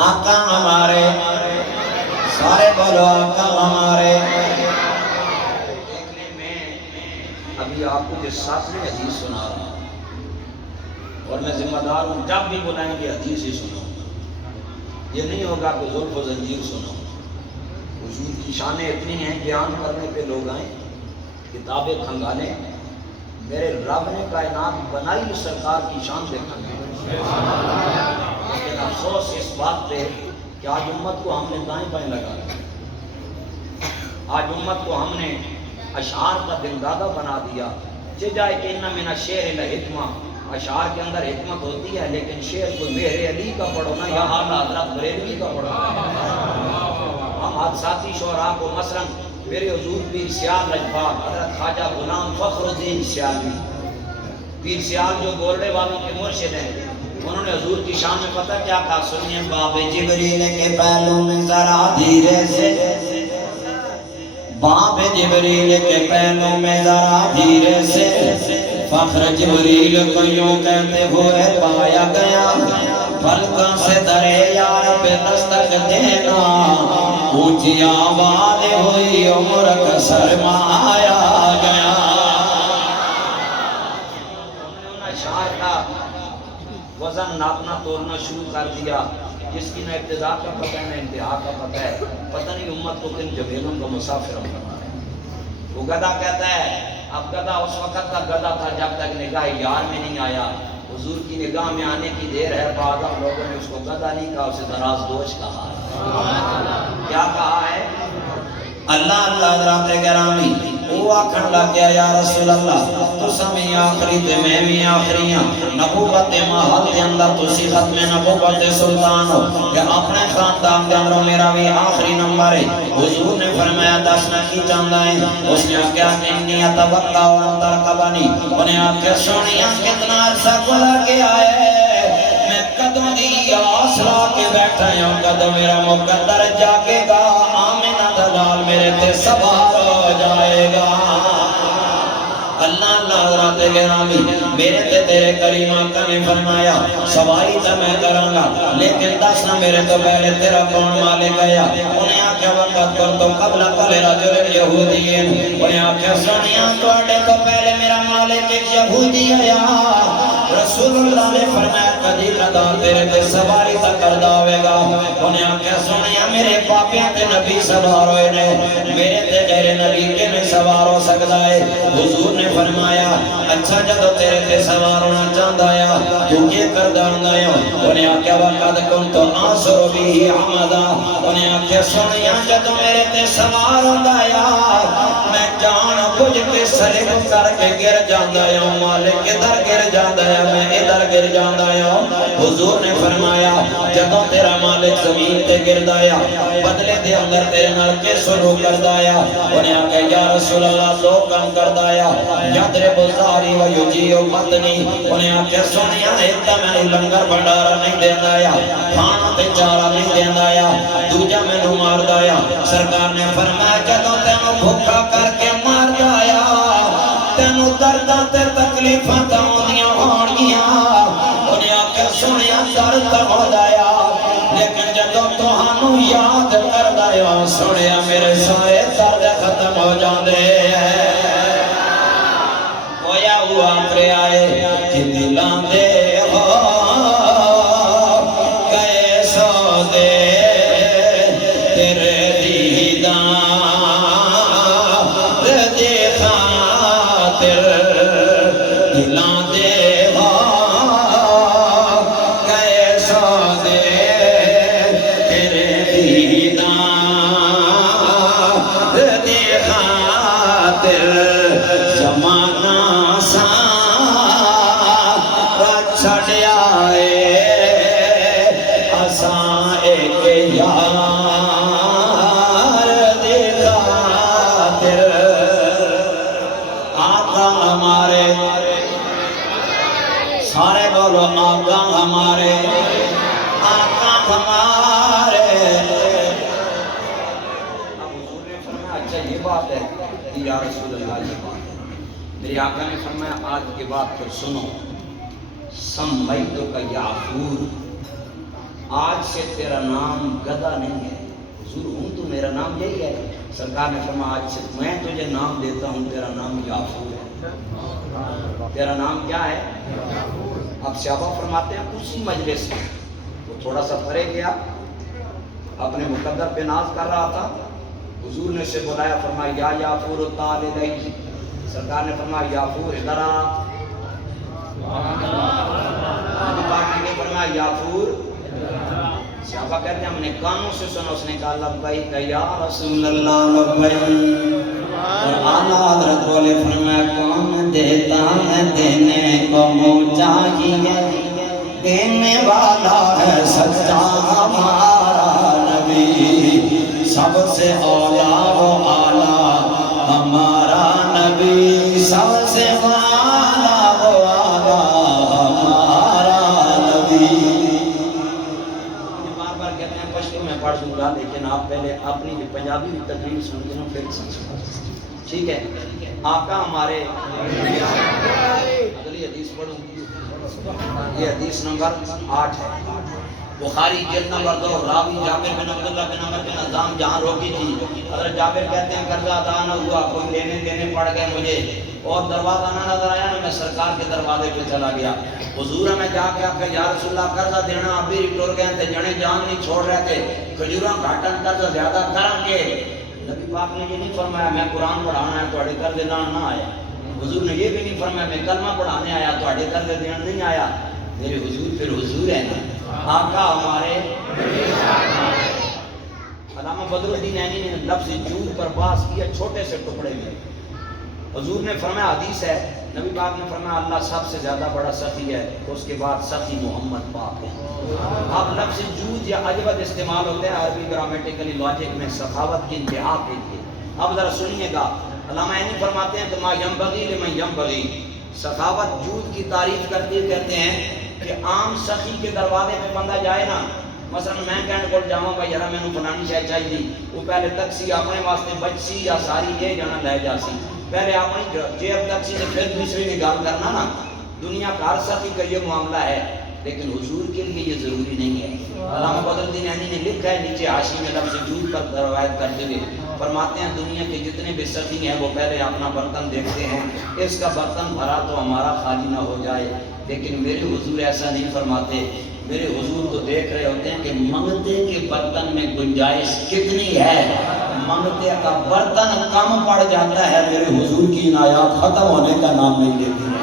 آقا ہمارے سارے بولو آقا ہمارے دیکھنے میں ابھی آپ کو یہ 7ویں حدیث سنا رہا ہوں اور میں ذمہ دار ہوں جب بھی بلائیں گے حدیث ہی سناؤں گا یہ نہیں ہوگا کہ ظلم و زنجیر سناؤں حضور کی شانیں اتنی ہیں بیان کرنے پہ لوگ آئیں کتابیں کھنگالیں میرے رب نے کائنات بنائی سرکار کی شان دیکھا لیکن افسوس اس بات پہ کہ آج امت کو ہم نے دائیں بائیں لگا آج امت کو ہم نے اشعار کا دلدادہ بنا دیا جائے کہ انہا من الشعر الحکمہ اشعار کے اندر حکمت ہوتی ہے لیکن شعر کوئی مہر علی کا پڑھو نا یا حال حضرت بریلوی کا پڑھو ہم حادثاتی شعراء کو مثلا میرے حضور پیر سیال لجبار حضرت خواجہ غلام فخر الدین سیالوی پیر سیال جو گورڈے والوں کے مرشد ہیں انہوں نے حضور کی شان میں پتہ کیا کہا سنیے باب جبریل کے پہلوں میں ذرا دھیرے سے باب جبریل کے پہلوں میں ذرا دھیرے سے فخر جبریل کو یوں کہتے ہوئے پایا گیا پلکوں سے درے یار پہ دستک دینا اونچی آواز ہوئی عمر کا سرمایا گیا شاعر کا وزن ناپنا توڑنا شروع کر دیا جس کی نہ ابتدا کا پتہ ہے نہ انتہا کا پتہ ہے پتہ نہیں امت کو کن جبیلوں کا مسافر ہوگا وہ گدھا کہتا ہے اب گدھا اس وقت کا گدھا تھا جب تک نگاہ یار میں نہیں آیا حضور کی نگاہ میں آنے کی دیر ہے بعد ہم لوگوں نے اس کو گدھا نہیں کہا اسے دراز دوش کہا ہے کیا کہا ہے اللہ اللہ حضرات گرامی وہ آکھن لگ گیا یا رسول اللہ تو سمی آخری تے میں بھی آخری ہاں نبوت محل دے اندر تسی ختم نبوت سلطان ہو کہ اپنے خاندان دے اندر میرا بھی آخری نمبر ہے حضور نے فرمایا دسنا کی چاہتا ہے اس نے کیا انی اتوقع و انتر قبانی انہیں آکھیا سونیا کتنا عرصہ گزر کے آئے میں قدم دی آس لا کے بیٹھا ہوں قدم میرا مقدر جاگے گا آمینہ دلال میرے تے سوار ہو جائے گا اللہ اللہ حضرات گرامی میرے تے تیرے کریم آقا نے فرمایا سواری تا میں کروں گا لیکن دسنا میرے تو پہلے تیرا کون مالک آیا انہیں آکھیا وقت کن تو قبل قل رجل یہودین انہیں آکھیا سنیا توڑے تو پہلے میرا مالک ایک یہودی آیا رسول اللہ نے فرمایا کدی قدا تیرے تے سواری تا کر داوے گا انہیں آکھیا سنیا میرے پاپیاں تے نبی سوار ہوئے نے میرے تے غیر نبی کے میں سوار ہو سکتا ہے حضور نے فرمایا اچھا جدو تیرے تے سوار ہونا چاہتا ہے تو یہ کردان دائیو انہیں آکھیا وقت کن تو آنسر بھی عمدہ انہیں آکھیا سنیا جدو میرے تے سوار ہوتا ہے میں جان بجھ کے سلک کر کے گر جاندہ ہوں مالک ادھر گر جاندہ ہے میں ادھر گر جاندہ ہوں حضور نے فرمایا جدو تیرا مالک زمین تے گر دایا بدلے دے اندر تیرے نال کے سلو کر دایا انہیں آکھیا یا رسول اللہ دو کام کر دایا یادرب الظہری و یجیو مدنی انہیں آکھیا سونیا ایتا میں نے لنگر بھنڈارا نہیں دین دایا کھانا تے چارہ نہیں دین دایا دوجہ میں نے مار دایا سرکار نے فرمایا جدو تینوں بھوکا کر کے مار دایا تینوں دردہ تے تکلیفہ تمودیاں ہوڑیاں انہیں آکھیا سونیا درد ہو دایا لیکن جدو توہانو یاد کر دایا سونیا میرے سارے درد ختم ہو جاندے ہیں ہویا ہوا پرے آئے کہ دلان دے ہو کیسو دے تیرے دیدان دے خاطر دلان دے ہو کیسو دے تیرے دیدان دے خاطر زمانہ سارے بولو آقا ہمارے آقا ہمارے اب حضور نے فرمایا اچھا یہ بات ہے یا رسول اللہ یہ بات ہے میری آقا نے فرمایا آج کے بعد پھر سنو سمیتو کا یعفور آج سے تیرا نام گدھا نہیں ہے حضور ہوں تو میرا نام یہی ہے سرکار نے فرمایا آج سے میں تجھے نام دیتا ہوں تیرا نام یعفور ہے تیرا نام کیا ہے اب صحابہ فرماتے ہیں اسی مجلس میں وہ تھوڑا سا پرے گیا اپنے مقدر پہ ناز کر رہا تھا حضور نے اسے بلایا فرمایا یا یعفور تعال الیہ سرکار نے فرمایا یعفور ادھر آ نبی پاک نے فرمایا یعفور صحابہ کہتے ہیں ہم نے کانوں سے سنا اس نے کہا لبیک یا رسول اللہ لبیک اور آلہ حضرت بولے فرمایا کون دیتا ہے دینے کو منہ چاہیے دینے والا ہے سچا ہمارا نبی سب سے اولا وہ آلہ ہمارا نبی سب سے اولا وہ آلہ ہمارا نبی بار بار کہتے ہیں پشتو میں پڑھ دوں گا لیکن آپ پہلے اپنی جو پنجابی تقریر سن کے پھر سمجھو ٹھیک ہے آقا ہمارے اگلی حدیث پڑھوں یہ حدیث نمبر 8 ہے بخاری جلد نمبر 2 راوی جابر بن عبداللہ بن عمر بن عظام جہاں روکی تھی حضرت جابر کہتے ہیں قرضہ ادا نہ ہوا کوئی لینے دینے پڑ گئے مجھے اور دروازہ نہ نظر آیا میں سرکار کے دروازے پہ چلا گیا حضور میں جا کے آکے یا رسول اللہ قرضہ دینا اب بھی ٹر گئے تھے جنے جان نہیں چھوڑ رہے تھے کھجوراں گھاٹن قرضہ زیادہ کریں گے نبی پاک نے یہ نہیں فرمایا میں قرآن پڑھانا ہے توڑے قرض دینا نہ آیا حضور نے یہ بھی نہیں فرمایا میں کلمہ پڑھانے آیا توڑے قرض دینا نہیں آیا میرے حضور پھر حضور ہے نا آقا ہمارے علامہ بدر الدین عینی نے لفظ جود پر بحث کیا چھوٹے سے ٹکڑے میں. حضور نے فرمایا، حدیث ہے، نبی پاک نے فرمایا اللہ سب سے زیادہ بڑا سخی ہے، اس کے بعد سخی محمد پاک ہے. اب لفظ جود یا عجبت استعمال ہوتا ہے عربی گرامیٹیکلی لاجک میں سخاوت کی انتہا کے لیے. اب ذرا سنیے گا، علامہ عینی فرماتے ہیں کہ ما ینبغی لمن ینبغی، سخاوت جود کی تعریف کرتے کہتے ہیں کہ عام سخی کے دروازے پہ بندہ جائے نا، مثلا میں کہنے کو جاؤں بھائی یار مینوں فلانی شے چاہیے، وہ پہلے تکسی اپنے واسطے بچسی یا ساری لے جانا لے جاسی، پہلے اپنی جیب تکسی سے پھر دوسری نے گال کرنا نا. دنیا کا ہر سخی کا یہ معاملہ ہے، لیکن حضور کے لیے یہ ضروری نہیں ہے. علامہ بدر الدین عینی نے لکھا ہے نیچے حاشی میں لفظ جود پر روایت کرتے ہوئے فرماتے ہیں دنیا کے جتنے بھی سخی ہیں وہ پہلے اپنا برتن دیکھتے ہیں، اس کا برتن بھرا تو ہمارا خالی نہ ہو جائے. لیکن میرے حضور ایسا نہیں فرماتے. میرے حضور تو دیکھ رہے ہوتے ہیں کہ منگتے کے برتن میں گنجائش کتنی ہے. منگتے کا برتن کم پڑ جاتا ہے، میرے حضور کی عنایات ختم ہونے کا نام نہیں لیتی ہے.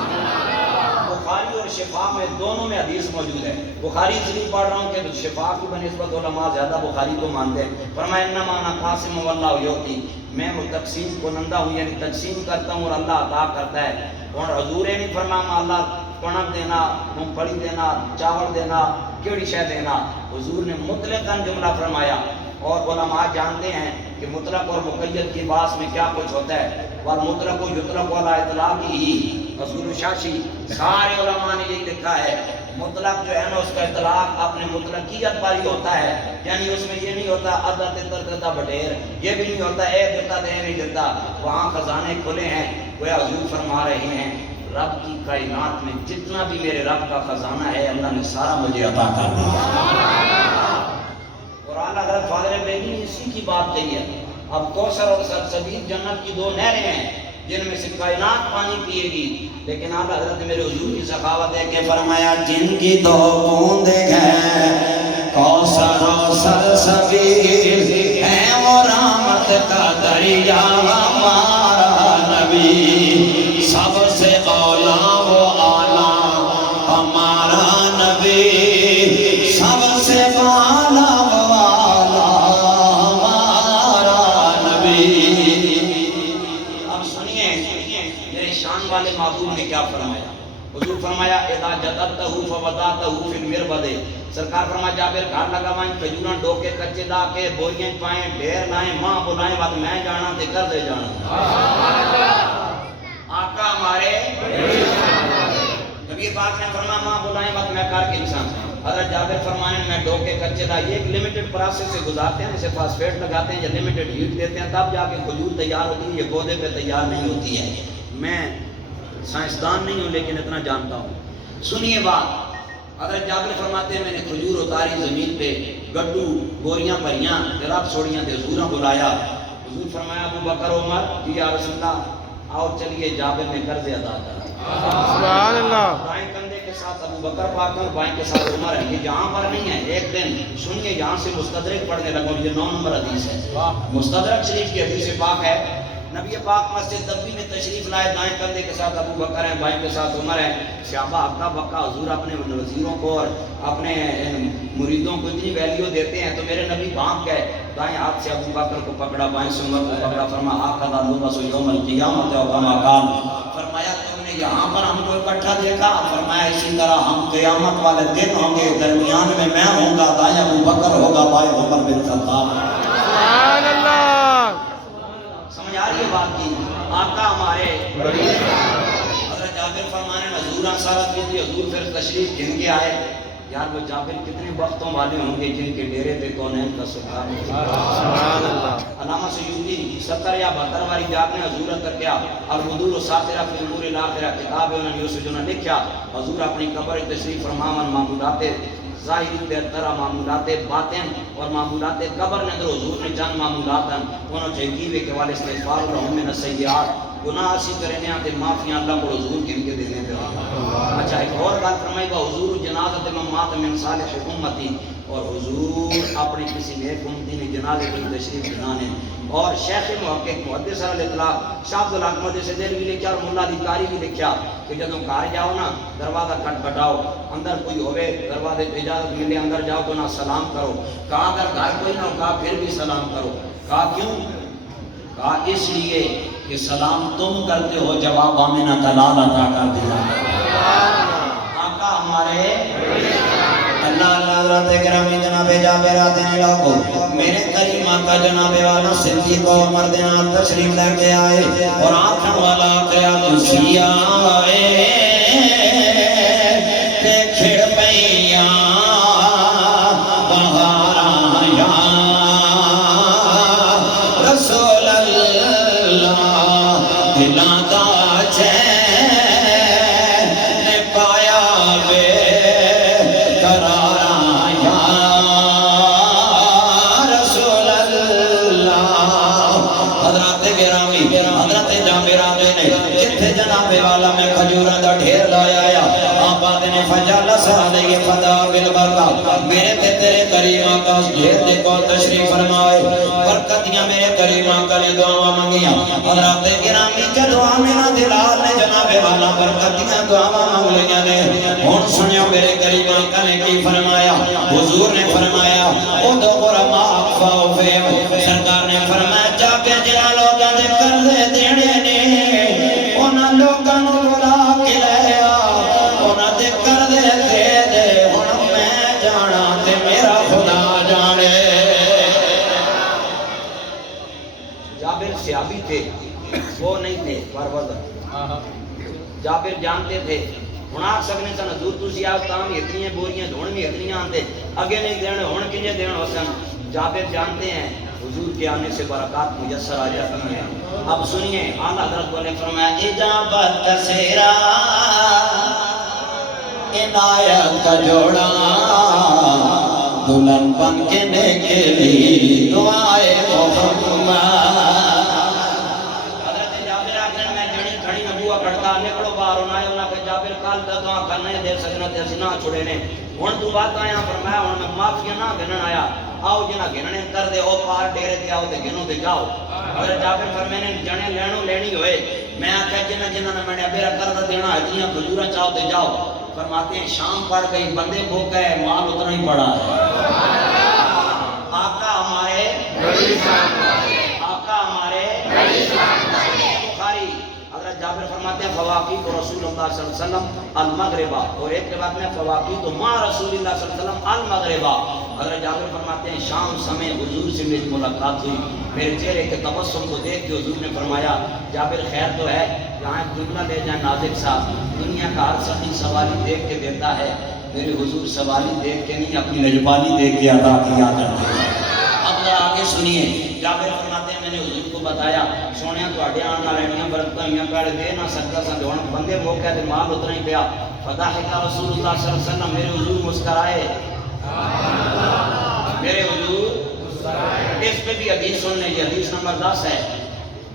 بخاری اور شفا میں دونوں میں حدیث موجود ہے. بخاری اس لیے پڑھ رہا ہوں کہ شفا کی بنسبت علماء زیادہ بخاری کو مانتے ہیں. فرمایا انما انا قاسم واللہ یعطی، میں وہ تقسیم کنندہ ہوں، یعنی تقسیم کرتا ہوں اور اللہ عطا کرتا ہے. اور حضور نے نہیں فرمایا اللہ کنک دینا، مونگ پھلی دینا، چاول دینا، کیڑی شے دینا. حضور نے مطلقاً جملہ فرمایا. اور علماء جانتے ہیں کہ مطلق اور مقید کی باس میں کیا کچھ ہوتا ہے. والمطلق یطلق علی اطلاقہ، رسول شاشی سارے علماء نے یہ لکھا ہے مطلق جو ہے نا اس کا اطلاق اپنے مطلقیت پر ہی ہوتا ہے. یعنی اس میں یہ نہیں ہوتا عدد ترتدہ بٹیر، یہ بھی نہیں ہوتا اے دیتا دے نہیں دیتا. وہاں خزانے کھلے ہیں. وہ حضور فرما رہے ہیں رب کی کائنات میں جتنا بھی میرے رب کا خزانہ ہے اللہ نے سارا مجھے عطا کر دیا. اور اعلیٰ حضرت فاضل بریلوی نے اسی کی بات کہی ہے. اب کوثر اور سلسبیل جنت کی دو نہریں ہیں جن میں سے کائنات پانی پیے گی، لیکن اعلیٰ حضرت نے میرے حضور کی سخاوت ہے کہ فرمایا جن کی دو بوندیں ہیں کوثر و سلسبیل ہے وہ رحمت کا دریا ہمارا نبی، سب سے اولا وہ اعلیٰ ہمارا نبی، سب سے بالا وہ اعلیٰ ہمارا نبی. اب سنیے میرے شان والے معبود نے کیا فرمایا. حضور فرمایا اذا جددتہ فودعتہ فی المربد، سرکار فرمایا جابر گھر لگاوائیں کھجوراں ڈوکے کچے لا کے بوریاں پائیں ڈھیر لائیں ماں بلائیں بات میں جانا تے کر دے جانا. آقا ہمارے نبی پاک نے فرمایا ماں بلائیں بات میں کر کے انسان. حضرت جابر فرمانے میں ڈوکے کچے لا، یہ ایک لمیٹڈ پروسیس سے گزارتے ہیں، اسے فاسفیٹ لگاتے ہیں یا لمیٹڈ ہیٹ دیتے ہیں تب جا کے کھجور تیار ہوتی ہے. یہ پودے پہ تیار نہیں ہوتی ہے. میں سائنسدان نہیں ہوں لیکن اتنا جانتا ہوں. سنیے بات، حضرت جابر فرماتے ہیں میں نے کھجور اتاری زمین پہ، گڈو بوریاں بھریاں رب چھوڑیاں تے حضوراں بلایا. حضور فرمایا ابو بکر عمر جی یا رسول اللہ آؤ چلیے. جابر نے قرض ادا کرا. سبحان اللہ. دائیں کندھے کے ساتھ ابو بکر پاک اور بائیں کے ساتھ عمر ہے. یہ یہاں پر نہیں ہے. ایک دن سنیے یہاں سے مستدرک پڑھنے لگا، یہ 9 نمبر حدیث ہے. مستدرک شریف کی حدیث پاک ہے. نبی پاک مسجد نبوی میں تشریف لائے، دائیں کندھے کے ساتھ ابو بکر ہیں، بائیں کے ساتھ عمر ہیں. صحابہ ہکا بکا. حضور اپنے وزیروں کو اور اپنے مریدوں کو اتنی ویلیو دیتے ہیں تو میرے نبی بھانپ گئے. دائیں ہاتھ سے ابو بکر کو پکڑا، بائیں سے عمر کو پکڑا. فرمایا آقا لباس یوم القیامت و کما کان. فرمایا تم نے یہاں پر ہم کو اکٹھا دیکھا. فرمایا اسی طرح ہم قیامت والے دن ہوں گے، درمیان میں میں ہوں گا، دائیں ابو بکر ہوگا، بائیں عمر بن خطاب. سبحان اللہ. سمجھ آ رہی ہے بات کی؟ آقا ہمارے حضرت جابر فرمانے حضور انصارت کی تھی. حضور پھر تشریف گھن کے آئے. یار وہ جابر کتنے وقتوں والے ہوں گے جن کے ڈیرے پہ کونین کا سبحان اللہ. علامہ سیوطی 70 یا 72 والی جاب نے حضور اندر کیا الحضور ساترہ فی امور الاخرہ کتاب ہے، انہوں نے اسے جو نے لکھا. حضور اپنی قبر تشریف فرماون معمولات ظاہری بہترہ معمولات باطن اور معمولات قبر نے اندر حضور نے چند معمولات ہیں انہوں نے کیوے کے والے استغفار لهم من السیئات گناہ اسی کرنے آتے معافیاں اللہ کو حضور کن کے دینے پہ اچھا ایک اور بات فرمائی گا حضور جنازت من مات من صالح امتی اور حضور اپنے کسی نیک امتی نے جنازے کی تشریف جنانے اور شیخ محقق محدث علیہ اطلاق شاہ عبد الحق سے دیر بھی لکھا اور ملا علی بھی لکھا کہ جب تم گھر جاؤ نا دروازہ کھٹ کھٹاؤ اندر کوئی ہوئے دروازے پہ اجازت ملے اندر جاؤ تو نہ سلام کرو کہا اگر گھر کوئی نہ ہو کہا پھر بھی سلام کرو کہا کیوں کہا اس لیے کہ سلام تم کرتے ہو جواب آمینہ تلال عطا کر دیا آقا ہمارے اللہ اللہ حضرت گرامی جناب جابر آتے لوگو میرے کریم آقا جناب والا صدیق و عمر دینار تشریف لے کے آئے اور آنکھن والا آقیا تو سیاہ تے کھڑ پئیاں بہاراں یا رسول اللہ دلاں دا چین پایا بے قراراں یا رسول اللہ حضرت گرامی حضرت جابر آتے نے جتھے جناب والا میں کھجوراں دا ڈھیر لایا یا آباد نے فجالس علیہ فدا بالبرکہ میرے تے تیرے کریم آقا اس ڈھیر دے کو تشریف فرمائے برکتیاں میرے کریم آقا نے دعا مانگیاں حضرت گرامی جدو آمینہ دلال نے جناب والا برکتیاں دعا مانگ لیاں نے ہون سنیو میرے کریم آقا نے کی فرمایا حضور نے فرمایا او دو غرما اقفاؤ فیم سرکار نے فرمایا جابر جنہ لوگاں دے قرضے دینے نے انہاں لوگاں نو بلا کے لیا انہاں دے قرضے دے دے ہن میں جانا تے میرا خدا جانے جابر صحابی تھے وہ نہیں تھے پروردگار جابر جانتے تھے ہن آ سکنے سن حضور تسی آ تام اتنی بوریاں دھون بھی اتنی آندے اگے نہیں دینے ہن کنجے دین ہو سن جابر جانتے ہیں حضور کے آنے سے برکات میسر آ جاتی ہیں اب سنیے اعلیٰ حضرت نے فرمایا اجابت کا سیرا عنایت کا جوڑا دلہن بن کے نیکے لی دعائے محمد حضرت جابر آخر میں جڑی کھڑی نبوہ کھڑتا نکڑو باہر ہونا ہے انہاں کہ جابر کال دا دعا کرنے دے سکنا تے اسی نہ چھوڑے نے ہن تو بات آیا فرمایا ہن میں معافیاں نہ گنن آیا آؤ جنہ گننے کر دے او پار ڈیرے تے آؤ تے گنوں تے جاؤ اگر جابر فرمانے جنے لینو لینی ہوئے میں آکھا جنہ جنہ نے میں نے میرا قرض دینا اتنی کھجوراں چاہو تے جاؤ فرماتے ہیں شام پڑ گئی بندے بھوک گئے مال اتنا ہی پڑا ہے آقا ہمارے آقا ہمارے بخاری حضرت جابر فرماتے ہیں فواقیت رسول اللہ صلی اللہ علیہ وسلم المغربہ اور ایک روایت میں فواقیت ما رسول اللہ صلی اللہ علیہ وسلم المغربہ حضرت جابر فرماتے ہیں شام سمے حضور سے میری ملاقات ہوئی میرے چہرے کے تبسم کو دیکھ کے حضور نے فرمایا جابر خیر تو ہے یہاں جملہ لے جائیں ناظر صاحب دنیا کا ہر سخی سوالی دیکھ کے دیتا ہے میرے حضور سوالی دیکھ کے نہیں اپنی نجبانی دیکھ کے عطا کیا کرتے ہیں اب ذرا آگے سنیے جابر فرماتے ہیں میں نے حضور کو بتایا سونیا تو اڈے آنا لینیاں برکتاں ہوئیاں پیڑ دے نہ سکتا سا دون بندے موقع تے مال اتنا ہی پیا فضاحک رسول اللہ صلی اللہ علیہ وسلم میرے حضور مسکرائے میرے حضور اس پہ بھی حدیث سننے یہ حدیث نمبر 10 ہے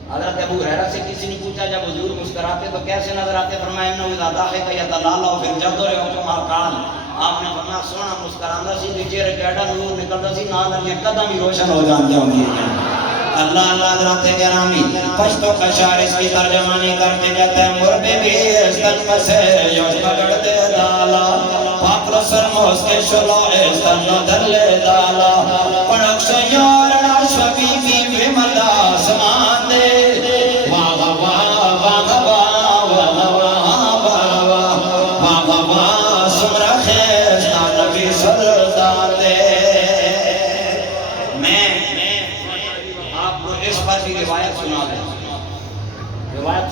حضرت ابو ہریرہ سے کسی نے پوچھا جب حضور مسکراتے تو کیسے نظر آتے فرمایا انہو اذا ضاحک یتلالا فی الجدر کما کان آپ نے فرمایا سونا مسکراندا سی چہرے چہرہ نور نکلدا سی نال والیاں قدم ہی روشن ہو جاندیاں ہوندیاں اللہ اللہ حضرت گرامی پشتو کشار اس کی ترجمانی کرتے کہتے ہیں مربے بھی استن پسے یوش پکڑ دے دالا پاک رسل موسکے شلو استن دل دالا پڑک سیار ناش بی بی بی مدہ سمان دے واہ واہ واہ واہ واہ واہ واہ واہ واہ سمرہ خیستہ نبی سردار دے اس پر بھی روایت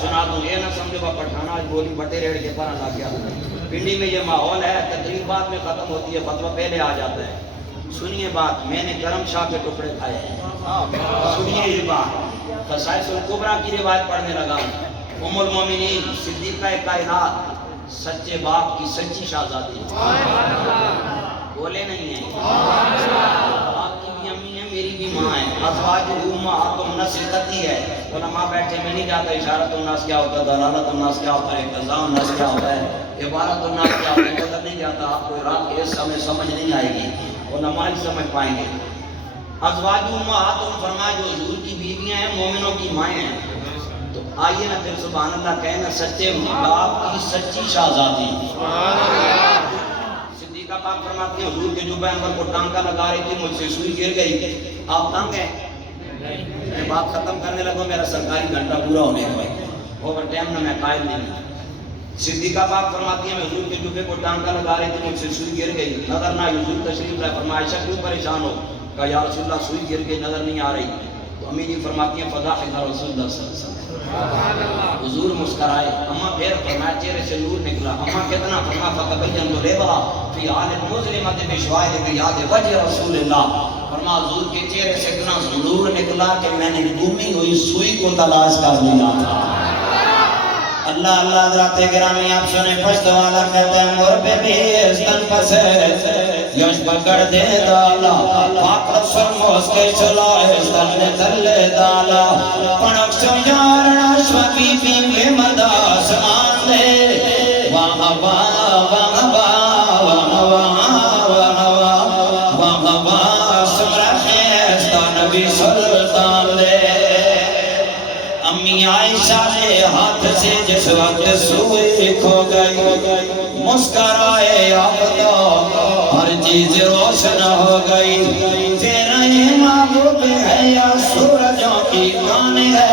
سنا دوں یہ نہ سمجھو کہ پٹھانا آج بولی بٹے ریڑ کے پرہ لگ گیا پنڈی میں یہ ماحول ہے تقریب بعد میں ختم ہوتی ہے فتوہ پہلے آ جاتا ہے سنیے بات میں نے کرم شاہ کے ٹکڑے کھائے ہیں سنیے یہ بات خصائص الکبریٰ کی روایت پڑھنے لگا ام المومنین صدیقہ کائنات سچے باپ کی سچی شہزادی بولے نہیں ہیں آپ کی بھی امی ہیں میری بھی ماں ہے. ازواج امہاتہم نسل قطعی ہے. علماء بیٹھے میں نہیں جاتا اشارۃ الناس کیا ہوتا ہے, دلالت الناس کیا ہوتا ہے, اقتضاء الناس کیا ہوتا ہے, عبارت الناس کیا ہوتا ہے, ادھر نہیں جاتا. آپ کو رات کے اس سمے سمجھ نہیں آئے گی, علماء ہی سمجھ پائیں گے. ازواج امہاتہم فرمایا جو حضور کی بیویاں ہیں مومنوں کی مائیں ہیں. تو آئیے نا پھر سبحان اللہ کہنا سچے باپ کی سچی شہزادی. صدیقہ پاک فرماتی ہیں حضور کے جبہ انور کو ٹانکا لگا رہی تھی, مجھ سے سوئی گر گئی. آپ تنگ ہیں؟ میں بات ختم کرنے لگا, میرا سرکاری گھنٹہ پورا ہونے کا, اوور ٹائم نہ میں قائل نہیں. صدیقہ پاک فرماتی ہیں میں حضور کے جبے کو ٹانکا لگا رہی تھی, مجھ سے سوئی گر گئی. نظر نہ حضور تشریف لائے. فرمایا عائشہ کیوں پریشان ہو؟ کہا یا رسول اللہ سوئی گر گئی, نظر نہیں آ رہی. تو امی جی فرماتی ہیں فضاحک رسول اللہ صلی اللہ علیہ وسلم. حضور مسکرائے. اماں پھر فرمایا چہرے سے نور نکلا. اماں کتنا؟ فرمایا فقبین تو لیوا فی آل مظلمت بشواہد بیاد وجہ رسول اللہ. فرمایا حضور کے چہرے سے اتنا نور نکلا کہ میں نے گمی ہوئی سوئی کو تلاش کر لیا تھا. اللہ اللہ حضرات گرامی آپ سنیں پشت والا کہتے ہیں مور پہ بھی استن پسے یوش پکڑ دے دالا پاک رسول موس کے چلا استن نے دلے دالا پڑک سو یارنا شوکی بی میں مداس مان دے واہ واہ واہ واہ واہ واہ واہ واہ واہ سمرہ خیستہ نبی سلطان دے. امی عائشہ نے ہاتھ سے جس وقت سوئی کھو گئی مسکرائے اب تو ہر چیز روشن ہو گئی. تیرا یہ محبوب ہے یا سورجوں کی کان ہے,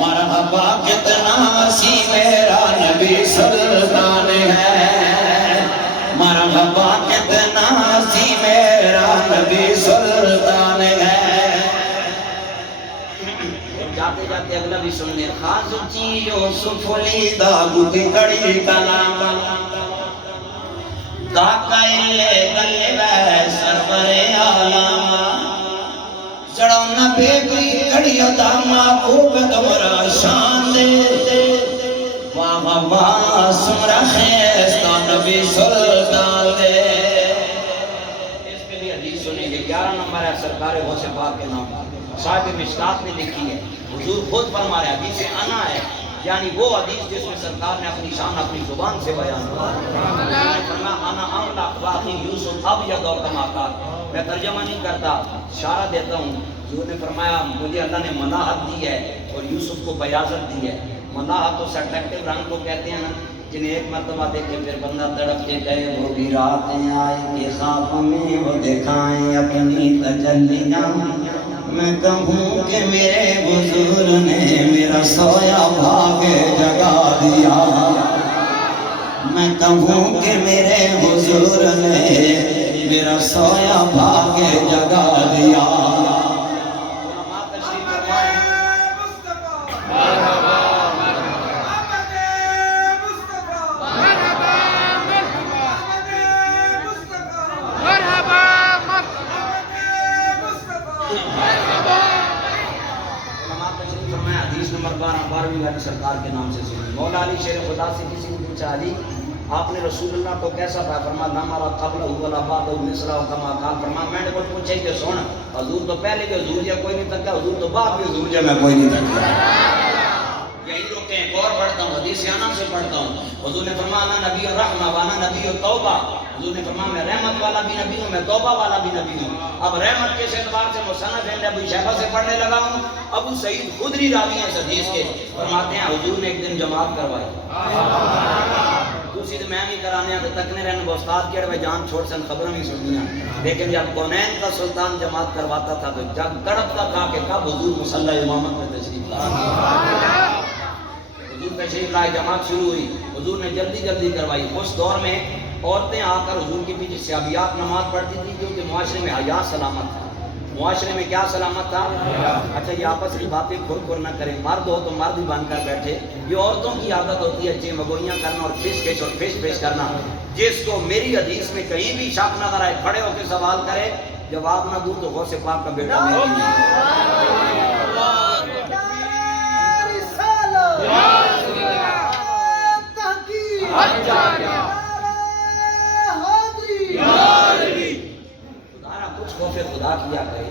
مرحبا کتنا سی میرا نبی سلطان ہے, مرحبا کتنا سی میرا نبی سلطان ہے. جاتے جاتے اگلا بھی سن لیں. خاص چیزوں سفلی داغو کی کڑی کلام داکائلے گلے بے سرور عالم سڑونا بیگی کڑی اداما خوب دورا شان دے واہ واہ سمرہ خیستہ نبی سلطان دے. اس کے لیے حدیث سنیں گے. 11 نمبر ہے سرکار غوث پاک کے نام, صاحب مشکات نے لکھی ہے. حضور خود فرما رہے حدیث انا ہے, یعنی وہ حدیث جس میں سرکار نے اپنی شان اپنی زبان سے بیان کیا. حضور نے فرمایا انا املک واقعی یوسف ابیض و کما قال. میں ترجمہ نہیں کرتا, اشارہ دیتا ہوں. حضور نے فرمایا مجھے اللہ نے مناحت دی ہے اور یوسف کو بیاضت دی ہے. مناحت تو سٹریکٹیو رنگ کو کہتے ہیں نا, جنہیں ایک مرتبہ دیکھے پھر بندہ تڑپ کے کہے وہ بھی راتیں آئیں کہ خواب میں وہ دکھائیں اپنی تجلیاں. میں کہوں کہ میرے حضور نے میرا سویا بھاگ جگا دیا, میں کہوں کہ میرے حضور نے میرا سویا بھاگ جگا دیا. سرکار کے نام سے سنی. مولا علی شیر خدا سے کسی نے پوچھا علی آپ نے رسول اللہ کو کیسا پایا؟ فرمایا نہ ہمارا قبل ولا بعد مصرا کما قال. فرمایا میں نے کچھ پوچھا ہی کہ سن حضور تو پہلے بھی حضور جا کوئی نہیں تکا, حضور تو بعد بھی حضور جا میں کوئی نہیں تکا. یہی روکے ایک اور پڑھتا ہوں, حدیث انا سے پڑھتا ہوں. حضور نے فرمایا انا نبی الرحمہ وانا نبی التوبہ. حضور نے فرمایا میں رحمت والا بھی نبی ہوں, میں توبہ والا بھی نبی ہوں. اب رحمت کے اعتبار سے مصنف ابو شیبہ سے پڑھنے لگا ہوں. ابو سعید خدری راوی ہیں اس حدیث کے, فرماتے ہیں حضور نے ایک دن جماعت کروائی. دوسری میں نہیں کرانے آتے تکنے رہنے وہ استاد کہڑے میں جان چھوڑ سن خبریں نہیں سننیاں. لیکن جب کونین کا سلطان جماعت کرواتا تھا تو جب تڑپتا تھا کہ کب حضور مصلی امامت میں تشریف لائے. حضور تشریف لائے, جماعت شروع ہوئی. حضور نے جلدی جلدی کروائی. اس دور میں عورتیں آ کر حضور کے پیچھے سیابیات نماز پڑھتی تھی کیونکہ معاشرے میں حیا سلامت تھا. معاشرے میں کیا سلامت تھا؟ اچھا یہ آپس کی باتیں کھر کھر نہ کریں. مرد ہو تو مرد ہی بن کر بیٹھے. یہ عورتوں کی عادت ہوتی ہے چمگوئیاں کرنا اور پھش کھچ اور پھش پھش کرنا. جس کو میری حدیث میں کہیں بھی شک نظر آئے کھڑے ہو کے سوال کرے, جواب نہ دوں تو غوث پاک کا بیٹا میری نہیں. خدا کچھ خوف خدا کیا کرے.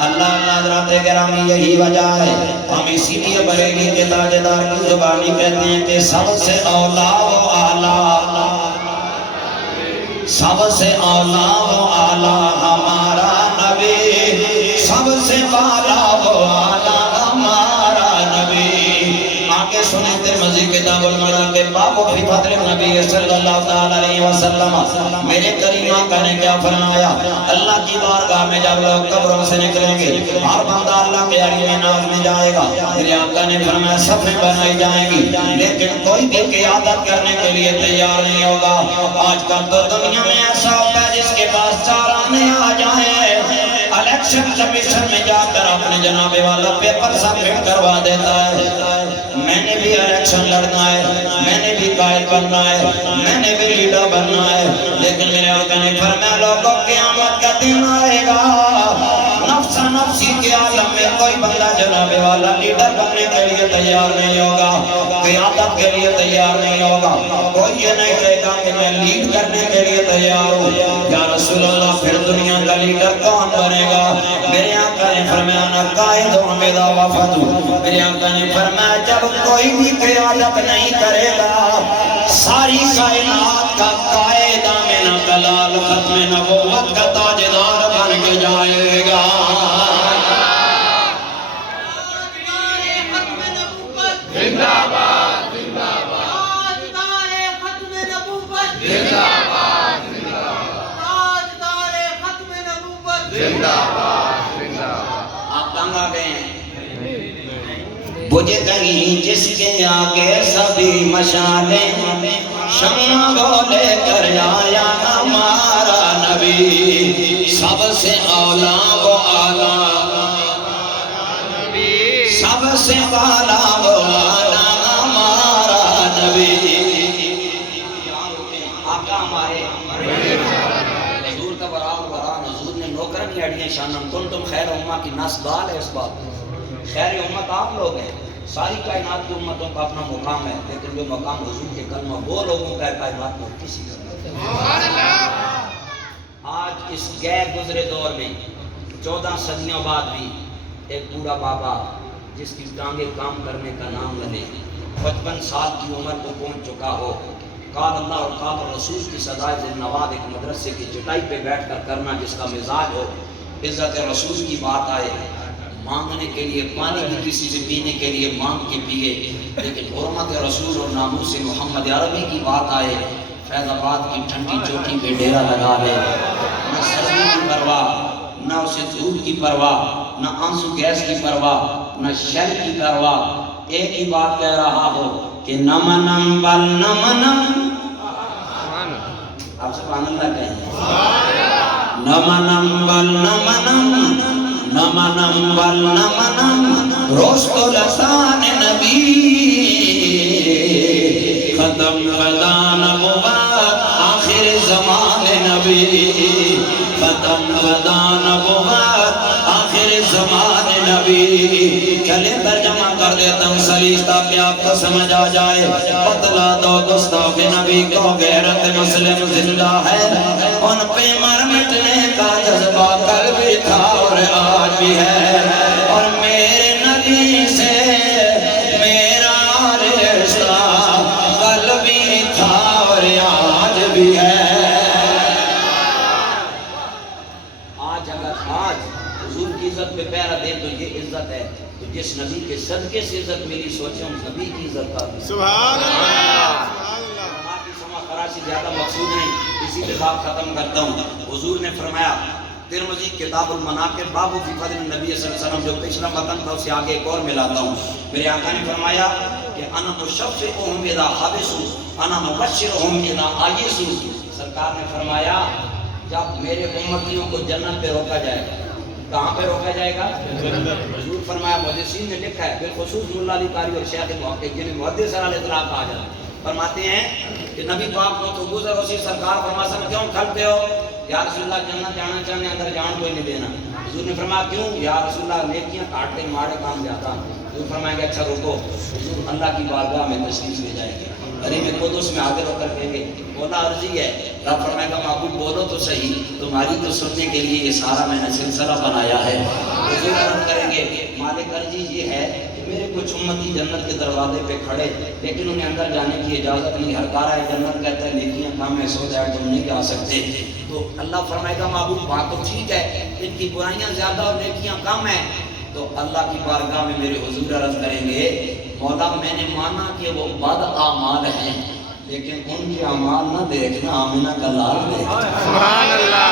اللہ حضرات گرامی یہی وجہ ہے ہم اسی لیے بریلی کے تاجدار کی زبانی کہتے ہیں کہ سب سے اولا و اعلیٰ سب سے اولا و اعلیٰ ہمارا نبی سب سے بالا و اعلیٰ ہمارا نبی آگے سنیں ترمذی کتاب المناقب باب فی فضل نبی صلی اللہ علیہ وسلم میرے کریم آقا نے کیا فرمایا اللہ کی بارگاہ میں جب لوگ قبروں سے نکلیں گے ہر بندہ اللہ کے علی ناز میں جائے گا میرے آقا نے فرمایا صفیں بنائی جائیں گی لیکن کوئی بھی قیادت کرنے کے لیے تیار نہیں ہوگا آج کل تو دنیا میں ایسا ہوتا ہے جس کے پاس چار آنے آ جائیں الیکشن کمیشن میں جا کر اپنے جناب والا پیپر سبمٹ کروا دیتا ہے میں نے بھی الیکشن لڑنا ہے میں نے بھی قائد بننا ہے میں نے بھی لیڈر بننا ہے لیکن میرے آقا نے فرمایا لوگوں قیامت کا دن آئے گا نفس نفسی کے عالم میں کوئی بندہ جناب والا لیڈر بننے کے لیے تیار نہیں ہوگا قیادت کے لیے تیار نہیں ہوگا کوئی یہ نہیں کہے گا کہ میں لیڈ کرنے کے لیے تیار ہوں یا رسول اللہ پھر دنیا کا لیڈر کون بنے گا میرے آقا نے فرمایا نا قائد ہوں اذا وفد میرے آقا نے فرمایا جب کوئی بھی قیادت نہیں کرے گا ساری کائنات کا قائد آمین کلال ختم نبوت کا تاجدار بن کے جائے گا زندہ باد زندہ باد تاجدار ختم نبوت زندہ باد زندہ باد تاجدار ختم نبوت زندہ باد زندہ باد آپ تنگ آ گئے ہیں بجھ گئی جس کے آگے سبھی مشالیں شمع کو لے کر آیا ہمارا نبی سب سے اولا و اعلیٰ سب سے بالا و اعلیٰ ہمارا نبی آقا ہمارے حضور کا وران حضور نے نوکرن اڑیاں شانم کنتم خیر امہ کی نسبال ہے اس بات خیر امت آپ لوگ ہیں ساری کائنات کی امتوں کا اپنا مقام ہے لیکن جو مقام حضور کے کلمہ وہ لوگوں کا ہے کائنات میں کسی کا آج اس غیر گزرے دور میں 14 صدیوں بعد بھی ایک بوڑھا بابا جس کی ٹانگیں کام کرنے کا نام لے 55 سال کی عمر کو پہنچ چکا ہو قال اللہ اور قال رسول کی صدائے ذلنواد ایک مدرسے کی چٹائی پہ بیٹھ کر کرنا جس کا مزاج ہو عزت رسول کی بات آئے مانگنے کے لیے پانی بھی کسی سے پینے کے لیے مانگ کے پیے لیکن حرمت رسول اور ناموس محمد عربی کی بات آئے فیض آباد کی ٹھنڈی چوٹی پہ ڈیرا لگا لے نہ سردی کی پرواہ نہ اسے دھوپ کی پرواہ نہ آنسو گیس کی پرواہ نہ شر کی پرواہ ایک ہی بات کہہ رہا ہو کہ نمنم بل نمنم آپ سبحان اللہ کہیں نمنم بل نمنم نمنم بل نمنم روشت لسان نبی ختم خدا نبوت آخر زمان نبی ختم خدا نبوت آخر زمان نبی چلے ترجمہ کر دیتا ہوں سلیس تاکہ آپ کو سمجھ آ جائے بتلا دو گستاخ نبی کو غیرت مسلم زندہ ہے ان پہ مر مٹنے کا جذبہ کل بھی تھا اور آج بھی ہے اور میرے نبی سے میرا رشتہ کل بھی تھا اور آج بھی ہے آج اگر آج حضور کی عزت پہ پیرا دے تو یہ عزت ہے تو جس نبی کے صدقے سے عزت میری سوچیں اس نبی کی عزت کا سبحان اللہ سبحان اللہ ہماری سما خراشی زیادہ مقصود نہیں اسی کے ساتھ ختم کرتا ہوں حضور نے فرمایا ترمذی کتاب المناقب باب فی فضل نبی صلی اللہ علیہ وسلم جو پچھلا متن تھا اسے آگے ایک اور ملاتا ہوں میرے آقا نے فرمایا کہ انا مشفقہم اذا حبسوا انا مبشرہم اذا آیسوا سرکار نے فرمایا جب میرے امتیوں کو جنت پہ روکا جائے گا کہاں پہ روکا جائے گا حضور فرمایا محدثین نے لکھا ہے بالخصوص مولا علی قاری اور شیخ محقق جنہیں محدث علیہ السلام کہا جاتا ہے فرماتے ہیں کہ نبی پاک کو تو گزر اسی سرکار فرماتا ہے کیوں کھلتے ہو یا رسول اللہ جنت جانا چاہنے اندر جان کوئی نہیں دینا حضور نے فرمایا کیوں یا رسول اللہ نیکیاں کاٹتے ماڑے کام جاتا حضور فرمایا کہ اچھا رکو حضور اللہ کی بارگاہ میں تشریف لے جائیں گے غریب قدس میں آگے رکھ کر کہیں گے مولا عرضی ہے، رب فرمائے گا معبود بولو تو صحیح، تمہاری تو سننے کے لیے یہ سارا میں نے سلسلہ بنایا ہے۔ حضور عرض کریں گے مالک عرضی یہ ہے کہ میرے کچھ امتی جنت کے دروازے پہ کھڑے لیکن انہیں اندر جانے کی اجازت نہیں، ہر کارہ جنت کہتا ہے نیکیاں کام ایسا ہو جائے تم نہیں جا سکتے۔ تو اللہ فرمائے گا معبود بات تو ٹھیک ہے، ان کی برائیاں زیادہ اور نیکیاں کم ہیں۔ تو اللہ کی بارگاہ میں میرے حضور عرض کریں گے مولا میں نے مانا کہ وہ بد اعمال ہیں لیکن ان کے اعمال نہ دیکھنا، آمینہ کا لال دیکھنا۔ سبحان اللہ۔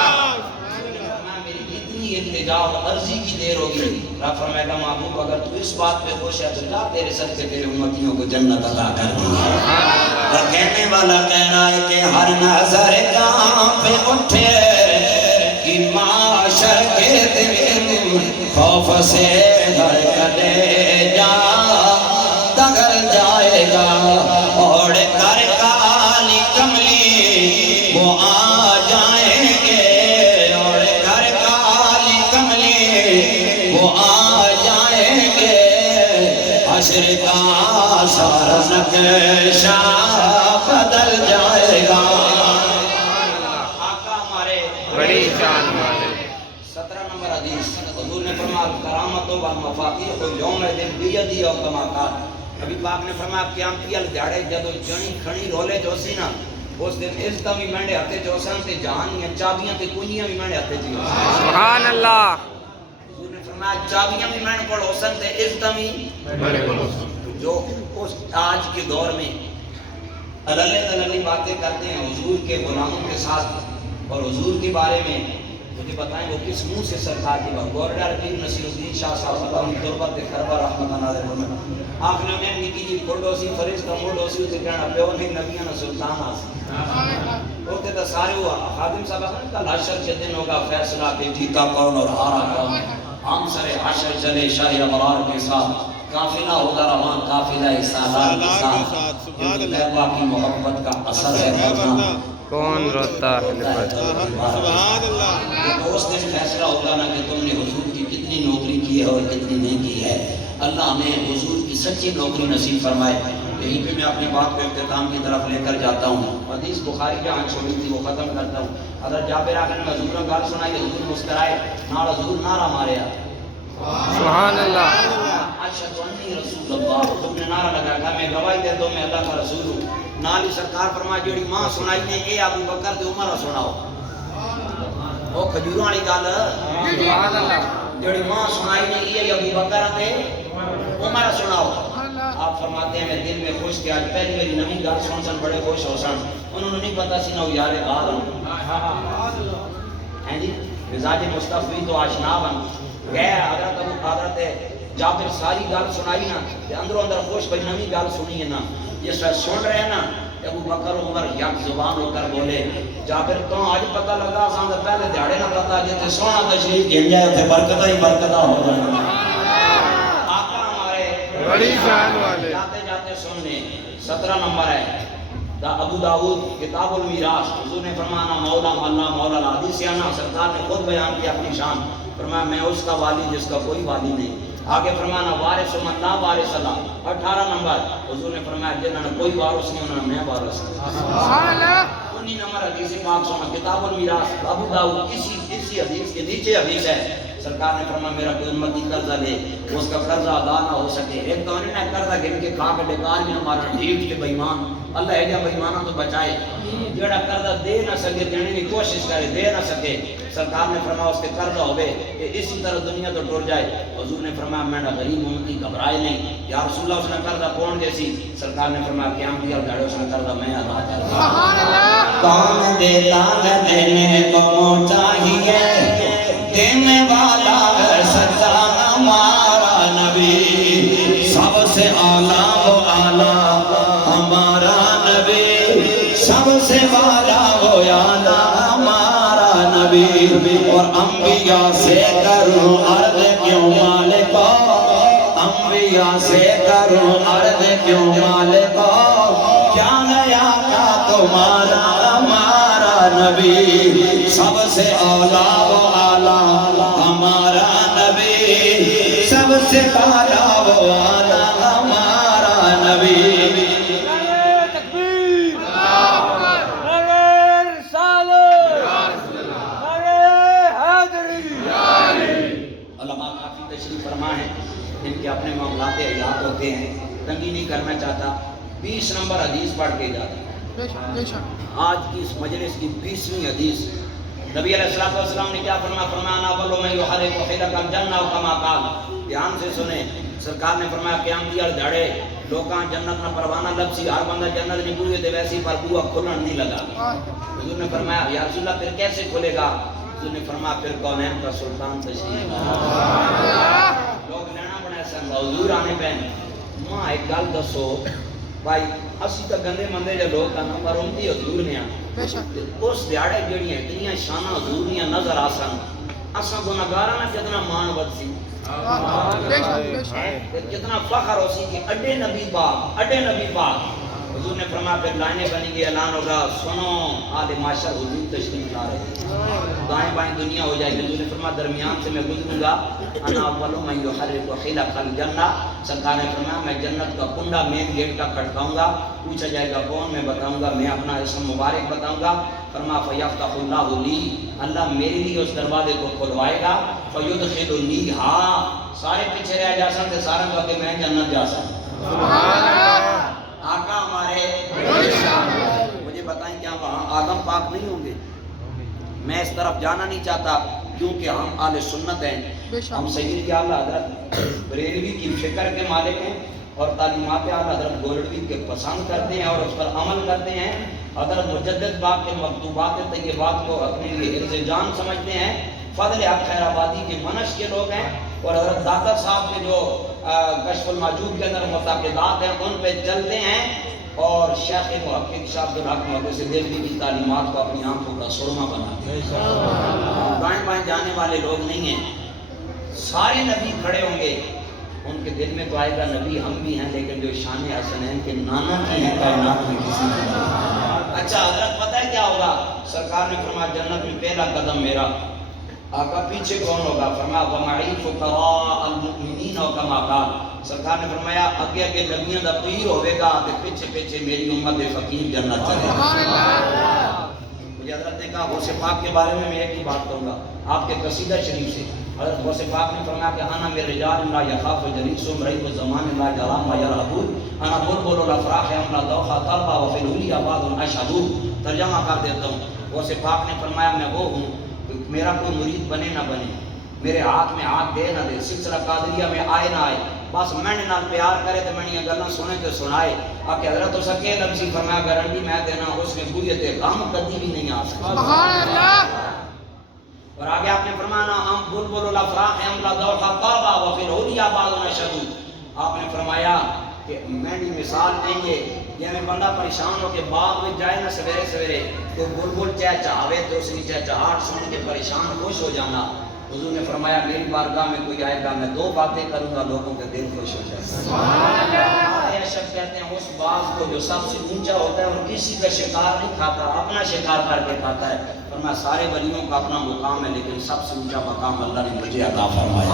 میری اتنی التجا اور عرضی کی دیر ہوگی، رب فرمائے گا محبوب اگر تو اس بات پہ خوش ہے تو جا تیرے صدقے تیرے امتیوں کو جنت عطا کر دی ہے۔ اور کہنے والا کہہ رہا ہے کہ ہر نظر کہاں پہ اٹھے کہ معاشر کے دل خوف سے گھر کلے جا دگل جائے گا، اوڑھ کر کالی کملی وہ آ جائیں گے، اوڑھ کر کالی کملی وہ آ جائیں گے، حشر کا سارا نقشہ بدل جائے گا۔ آقا ہمارے بڑی شان والے 17 نمبر حدیث حضور نے فرمایا کرامت و مفاتیح یوم دن بیدی او کما قال، نبی پاک نے فرمایا قیامتی دیہڑے جدو جنی کھڑی رولے جوسی نا اس دن عزت بھی منڈے ہتھے چوسن تے جہانیاں چابیاں تے کنجیاں بھی منڈے ہتھے چ سبحان اللہ۔ حضور نے فرمایا چابیاں بھی منڈ کول ہوسن تے عزت بھی جو اس آج کے دور میں اللہ تعالی باتیں کرتے ہیں حضور کے غلاموں کے ساتھ اور حضور کے بارے میں مجھے بتائیں وہ کس منہ سے سرکار کی بات گورڈر پیر نصیر الدین شاہ صاحب اللہ علیہ تربت خربہ رحمت اللہ علیہ فرمائے آخر میں نکی جی کھوڑوسی فرشتہ موڑوسی اسے کہنا پیو نہیں نبیاں نہ سلطان آسی ہوتے تو سارے ہوا خادم صاحب کل حشر کے دن ہوگا فیصلہ کہ جیتا کون اور ہارا کون، ہم سر حشر چلے شاہ ابرار کے ساتھ، قافلہ ہوگا روان قافلہ سالار کے ساتھ، طیبہ کی محبت کا اثر ہے کرنا کون روتا ہے سبحان اللہ۔ تو اس دن فیصلہ ہوگا نا کہ تم نے حضور کی کتنی نوکری کی ہے اور کتنی نہیں کی ہے۔ اللہ نے حضور کی سچی نوکری نصیب فرمائے۔ یہیں پہ میں اپنی بات کو اختتام کی طرف لے کر جاتا ہوں۔ حدیث بخاری جہاں چھوڑی تھی وہ ختم کرتا ہوں۔ حضرت جابر آقا نے حضور نے گال سنائی، حضور مسکرائے، نال حضور نعرہ ماریا سبحان اللہ۔ اشہد انی رسول اللہ، حضور نے نعرہ لگایا کہ میں گواہی دیتا ہوں میں اللہ کا رسول ہوں۔ نال ہی سرکار فرمایا جیڑی ماں سنائی نے اے ابو بکر تے عمر سناؤ، او کھجوراں والی گل سبحان اللہ۔ جیڑی ماں سنائی نے اے ابو بکر تے عمر سناؤ۔ آپ فرماتے ہیں میں دل میں خوش تھا، آج پہلی میری نئی گل سن سن بڑے خوش ہو سن، انہوں نے نہیں پتا سی نہ یار غال ہیں جی مزاج مصطفی تو آشنا بن گئے۔ حضرت جابر ساری گل سنائی نا تے اندروں اندر خوش بھئی نئی گل سنی ہے نا، جس طرح سن رہے ہیں نا ابو بکر عمر یک زبان ہو کر بولے جابر تو آج پتہ لگا سان پہلے دیہڑے نہ پتہ جتے سونا تشریف گن جائے تے برکتہ ہی برکتہ ہو جائے۔ آقا ہمارے بڑی شان والے جاتے جاتے سننے 17 نمبر ہے ابو داؤد کتاب المیراث، حضور نے فرمایا مولا اللہ مولا الحدیث آنا، سرکار نے خود بیان کیا اپنی شان، فرمایا میں اس کا والی جس کا کوئی والی نہیں۔ آگے فرمانا وارث من لا وارث لا، 18 نمبر حضور نے فرمایا جنہوں نے کوئی وارث نہیں انہوں نے میں وارث ہوں۔ سبحان اللہ۔ 19 نمبر حدیث پاک سنا کتاب المیراث ابو داؤد، اسی حدیث کے نیچے حدیث ہے سرکار نے فرمایا میرا کوئی امتی قرضہ لے اس کا قرضہ ادا نہ ہو سکے، ایک تو انہوں نے قرضہ گن کے کھا کے بیکار بھی ہمارا ڈھیٹ کے بےمان، اللہ ہے جا بےمانوں تو بچائے، جڑا قرضہ دے نہ سکے دینے کی کوشش کرے دے نہ سکے، سرکار نے فرمایا اس کے قرضہ ہوئے کہ اسی طرح دنیا تو ٹر جائے۔ حضور نے فرمایا میں نے غریب امتی گھبرائے نہیں، یا رسول اللہ اس نے قرضہ کون جیسی، سرکار نے فرمایا قیام کیا دھڑے اس نے قرضہ میں ادا کر دیا۔ کون دیتا ہے دینے کو چاہیے، دینے والا ہے سچا ہمارا نبی، سب سے اعلیٰ وہ اعلیٰ ہمارا نبی، سب سے والا وہ اعلیٰ ہمارا نبی، اور انبیاء سے کروں عرض کیوں مالکا، انبیاء سے کروں عرض کیوں مالکا، کیا نیا کا تمہارا ہمارا نبی، سب سے اعلیٰ وہ اعلیٰ ہمارا نبی، سب سے اعلیٰ وہ اعلیٰ ہمارا نبی۔ باتیں یاد ہوتے ہیں، تنگی نہیں کرنا چاہتا. 20 نمبر حدیث پڑھ کے جاتا. آج کی اس مجلس کی 20ویں حدیث. نبی علیہ السلام نے کیا فرمایا؟ فرمایا اول من یحرق حلق الجنہ کما قال. دھیان سے سنیں، سرکار نے فرمایا قیامت کے دھڑے لوکاں جنت نہ پروانہ لبسی، ہر بندہ جنت نہیں پوری تے ویسی پر بوا کھلن نہیں لگا. حضور نے فرمایا یا رسول اللہ پھر کیسے کھلے گا؟ حضور نے فرمایا پھر کونین کا سلطان تشریف لوگ لینا بنا سن حضور آنے پہن. ماں ایک گل دسو بھائی، اسی تو گندے مندے جو لوگ ہیں پر امتی حضور نے اس دیاڑے جڑیاں اتنی شانہ حضور نے نظر آسن، اساں گناہگاراں نہ کتنا مان ود سی، کتنا فخر ہو سی کہ اڈے نبی پاک، اڈے نبی پاک. حضور نے فرمایا پھر لائنیں بنی گئی، اعلان ہوگا سنو آل معاشر حضور تشریف لا رہے ہیں، دائیں بائیں دنیا ہو جائے گی. حضور نے فرمایا درمیان سے میں گزروں گا، انا اول من یحرق حلق الجنہ. سرکار نے فرمایا میں جنت کا کنڈا مین گیٹ کا کھٹکاؤں گا. پوچھا جائے گا کون؟ میں بتاؤں گا، میں اپنا اسم مبارک بتاؤں گا. فرمایا فیفتح اللہ لی، اللہ میرے لیے اس دروازے کو کھلوائے گا. فیدخلنی، ہاں سارے پیچھے رہ جا سکتے، سارے کو کہ میں جنت جا سکتا. آقا ہمارے مجھے بتائیں کیا وہاں آدم پاک نہیں ہوں گے؟ میں اس طرف جانا نہیں چاہتا کیونکہ ہم اہل سنت ہیں. ہم سید کے اعلیٰ حضرت بریلوی کی فکر کے مالک ہیں اور تعلیمات اعلیٰ حضرت گولڈوی کے پسند کرتے ہیں اور اس پر عمل کرتے ہیں. حضرت مجدد باغ کے مکتوبات طیبات کو اپنے لیے حفظ جان سمجھتے ہیں. فضل حق خیر آبادی کے منش کے لوگ ہیں اور حضرت داتا صاحب کے جو کشف الموجود کے اندر معتقدات ہیں ان پہ چلتے ہیں اور شیخ محقق شاہ عبد الحق محدث دہلوی کی تعلیمات کو اپنی آنکھوں کا سرما بناتے ہیں. دائیں بائیں جانے والے لوگ نہیں ہیں. سارے نبی کھڑے ہوں گے، ان کے دل میں تو آئے گا نبی ہم بھی ہیں، لیکن جو شان حسنین کے نانا کی ہیں کائنات میں کسی کی. اچھا حضرت پتہ ہے کیا ہوگا؟ سرکار نے فرمایا جنت میں پہلا قدم میرا. آقا پیچھے کون ہوگا؟ فرمایا وَمَعِي فُقَرَاءَ الْمُؤْمِنِينَ وَكَمَا قَالَ. سرکار نے فرمایا اگے اگے نبیوں دا پیر ہوئے گا تے پیچھے پیچھے میری امت فقیر جنت چلے گا. مجھے حضرت نے کہا غوث پاک کے بارے میں ایک ہی بات کہوں گا آپ کے قصیدہ شریف سے. حضرت غوث پاک نے فرمایا کہ انا من رجال لا یخاف جلیسهم رئیب الزمان لا جرام یرهبون انا بلبل الافراح املا ذوقا طلبا وفی الولی آباد اشهدون. ترجمہ کر دیتا ہوں. غوث پاک نے فرمایا میں وہ ہوں، میرا کوئی مرید بنے نہ بنے، میرے ہاتھ میں ہاتھ دے نہ دے، سلسلہ قادریہ میں آئے نہ آئے، بس میں نے نال پیار کرے تو میں نے گلاں سنے تو سنائے. آ کہ حضرت اس کے لفظی فرمایا گارنٹی میں دینا اس میں بوریت غم کبھی بھی نہیں آ سکتا. سبحان اللہ. اور آگے آپ نے فرمایا ہم بلبل الافراح املا ذوقا طابا وفی الولی آباد اشهدون. آپ نے فرمایا کہ میں نے مثال دیں گے یعنی بندہ پریشان ہو کے باغ میں جائے نا سویرے سویرے تو بلبل چہچہاوے تو اس کی چہچہاہٹ سن کے پریشان خوش ہو جانا. حضور نے فرمایا میری بارگاہ میں کوئی آئے گا میں دو باتیں کروں گا لوگوں کے دل خوش ہو جائے گا. شخص کہتے ہیں اس باغ کو جو سب سے اونچا ہوتا ہے اور کسی کا شکار نہیں کھاتا، اپنا شکار کر کے کھاتا ہے. اور میں سارے ولیوں کا اپنا مقام ہے لیکن سب سے اونچا مقام اللہ نے مجھے عطا فرمایا.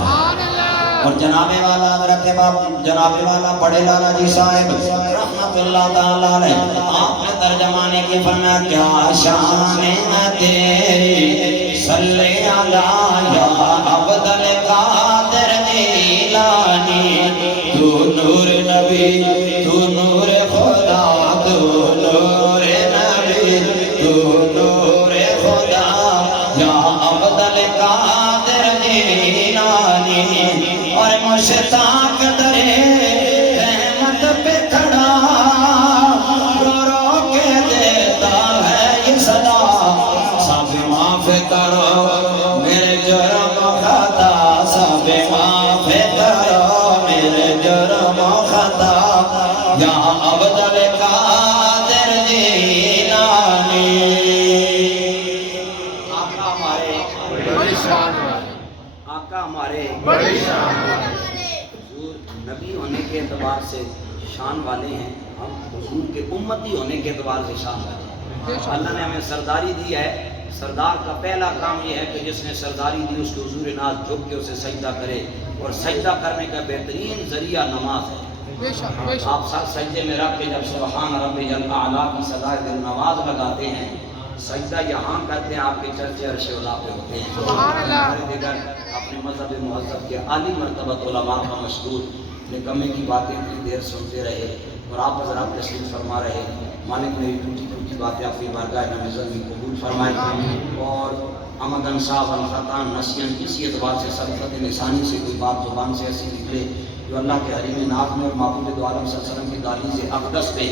اور جناب والا حضرت باپ جناب والا بڑے لالا جی صاحب رحمت اللہ تعالیٰ علیہ آپ نے ترجمانے کی فرمایا کیا شان ہے تیری صلی علی یا عبد القادر جیلانی. تو نور نبی تو نور خدا تو نور نبی تو نور خدا یا عبد القادر جیلانی. اور مشتاق درے رحمت پہ کھڑا رو رو کے دیتا ہے یہ صدا. سب معاف کرو میرے جرم خطا، سب معاف کرو میرے جرم خطا یا عبد القادر جیلانی. آقا ہمارے آقا ہمارے حضور نبی ہونے کے اعتبار سے شان والے ہیں، ہم حضور کے امتی ہونے کے اعتبار سے شان والے ہیں. اللہ نے ہمیں سرداری دی ہے. سردار کا پہلا کام یہ ہے کہ جس نے سرداری دی اس کے حضور ناز جھک کے اسے سجدہ کرے اور سجدہ کرنے کا بہترین ذریعہ نماز ہے. آپ سر سجدے میں رکھ کے جب سبحان ربی الاعلیٰ کی صدائے دل نواز لگاتے ہیں سجدہ یہاں کرتے ہیں آپ کے چرچے عرش اولا پہ ہوتے ہیں. دیگر اپنے مذہب مہذب کے عالی مرتبہ علماء کا مشہور نکمے کی باتیں اتنی دیر سنتے رہے اور آپ حضرات تشریف فرما رہے. مالک میری ٹوٹی ٹوٹی باتیں آپ کی بارگاہ میں نظر میں قبول فرمائے اور آمدن صاحب الخطان نسین کسی اعتبار سے سرفت لسانی سے کوئی بات زبان سے ایسی نکلے جو اللہ کے حریم ناک میں اور معبود دو عالم صلی اللہ علیہ وسلم کی دالی سے اقدس پہ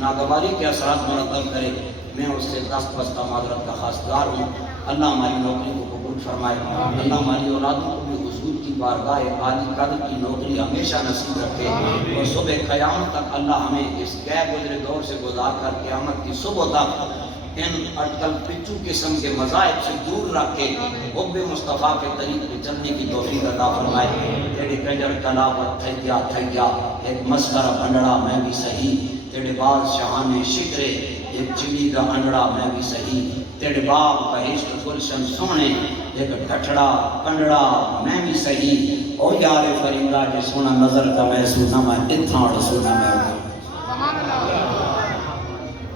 ناگواری کے اثرات مرتب کرے میں اس سے دست بستہ معذرت کا خواستگار ہوں. اللہ ہماری نوکری کو قبول فرمائے. اللہ ہماری اولادوں کو بھی حضور کی بارگاہ عالی قدر کی نوکری ہمیشہ نصیب رکھے اور صبح قیامت تک اللہ ہمیں اس غیر گزرے دور سے گزار کر قیامت کی صبح تک ان اٹکل پچو قسم کے مذاہب سے دور رکھ کے حب مصطفیٰ کے طریق پہ چلنے کی توفیق عطا فرمائے. تیرے کنجر کلاوت تھیا ایک مسکرہ بھنڈڑا میں بھی صحیح تیرے بادشاہان شکرے ایک چڑی کا انڈڑا میں بھی صحیح تیرے باپ کا عشق گلشن سونے ایک ڈھٹڑا کنڈڑا میں بھی صحیح او یار فرنگا جو سونا نظر کا میں سونا میں اتھاڑ سونا میں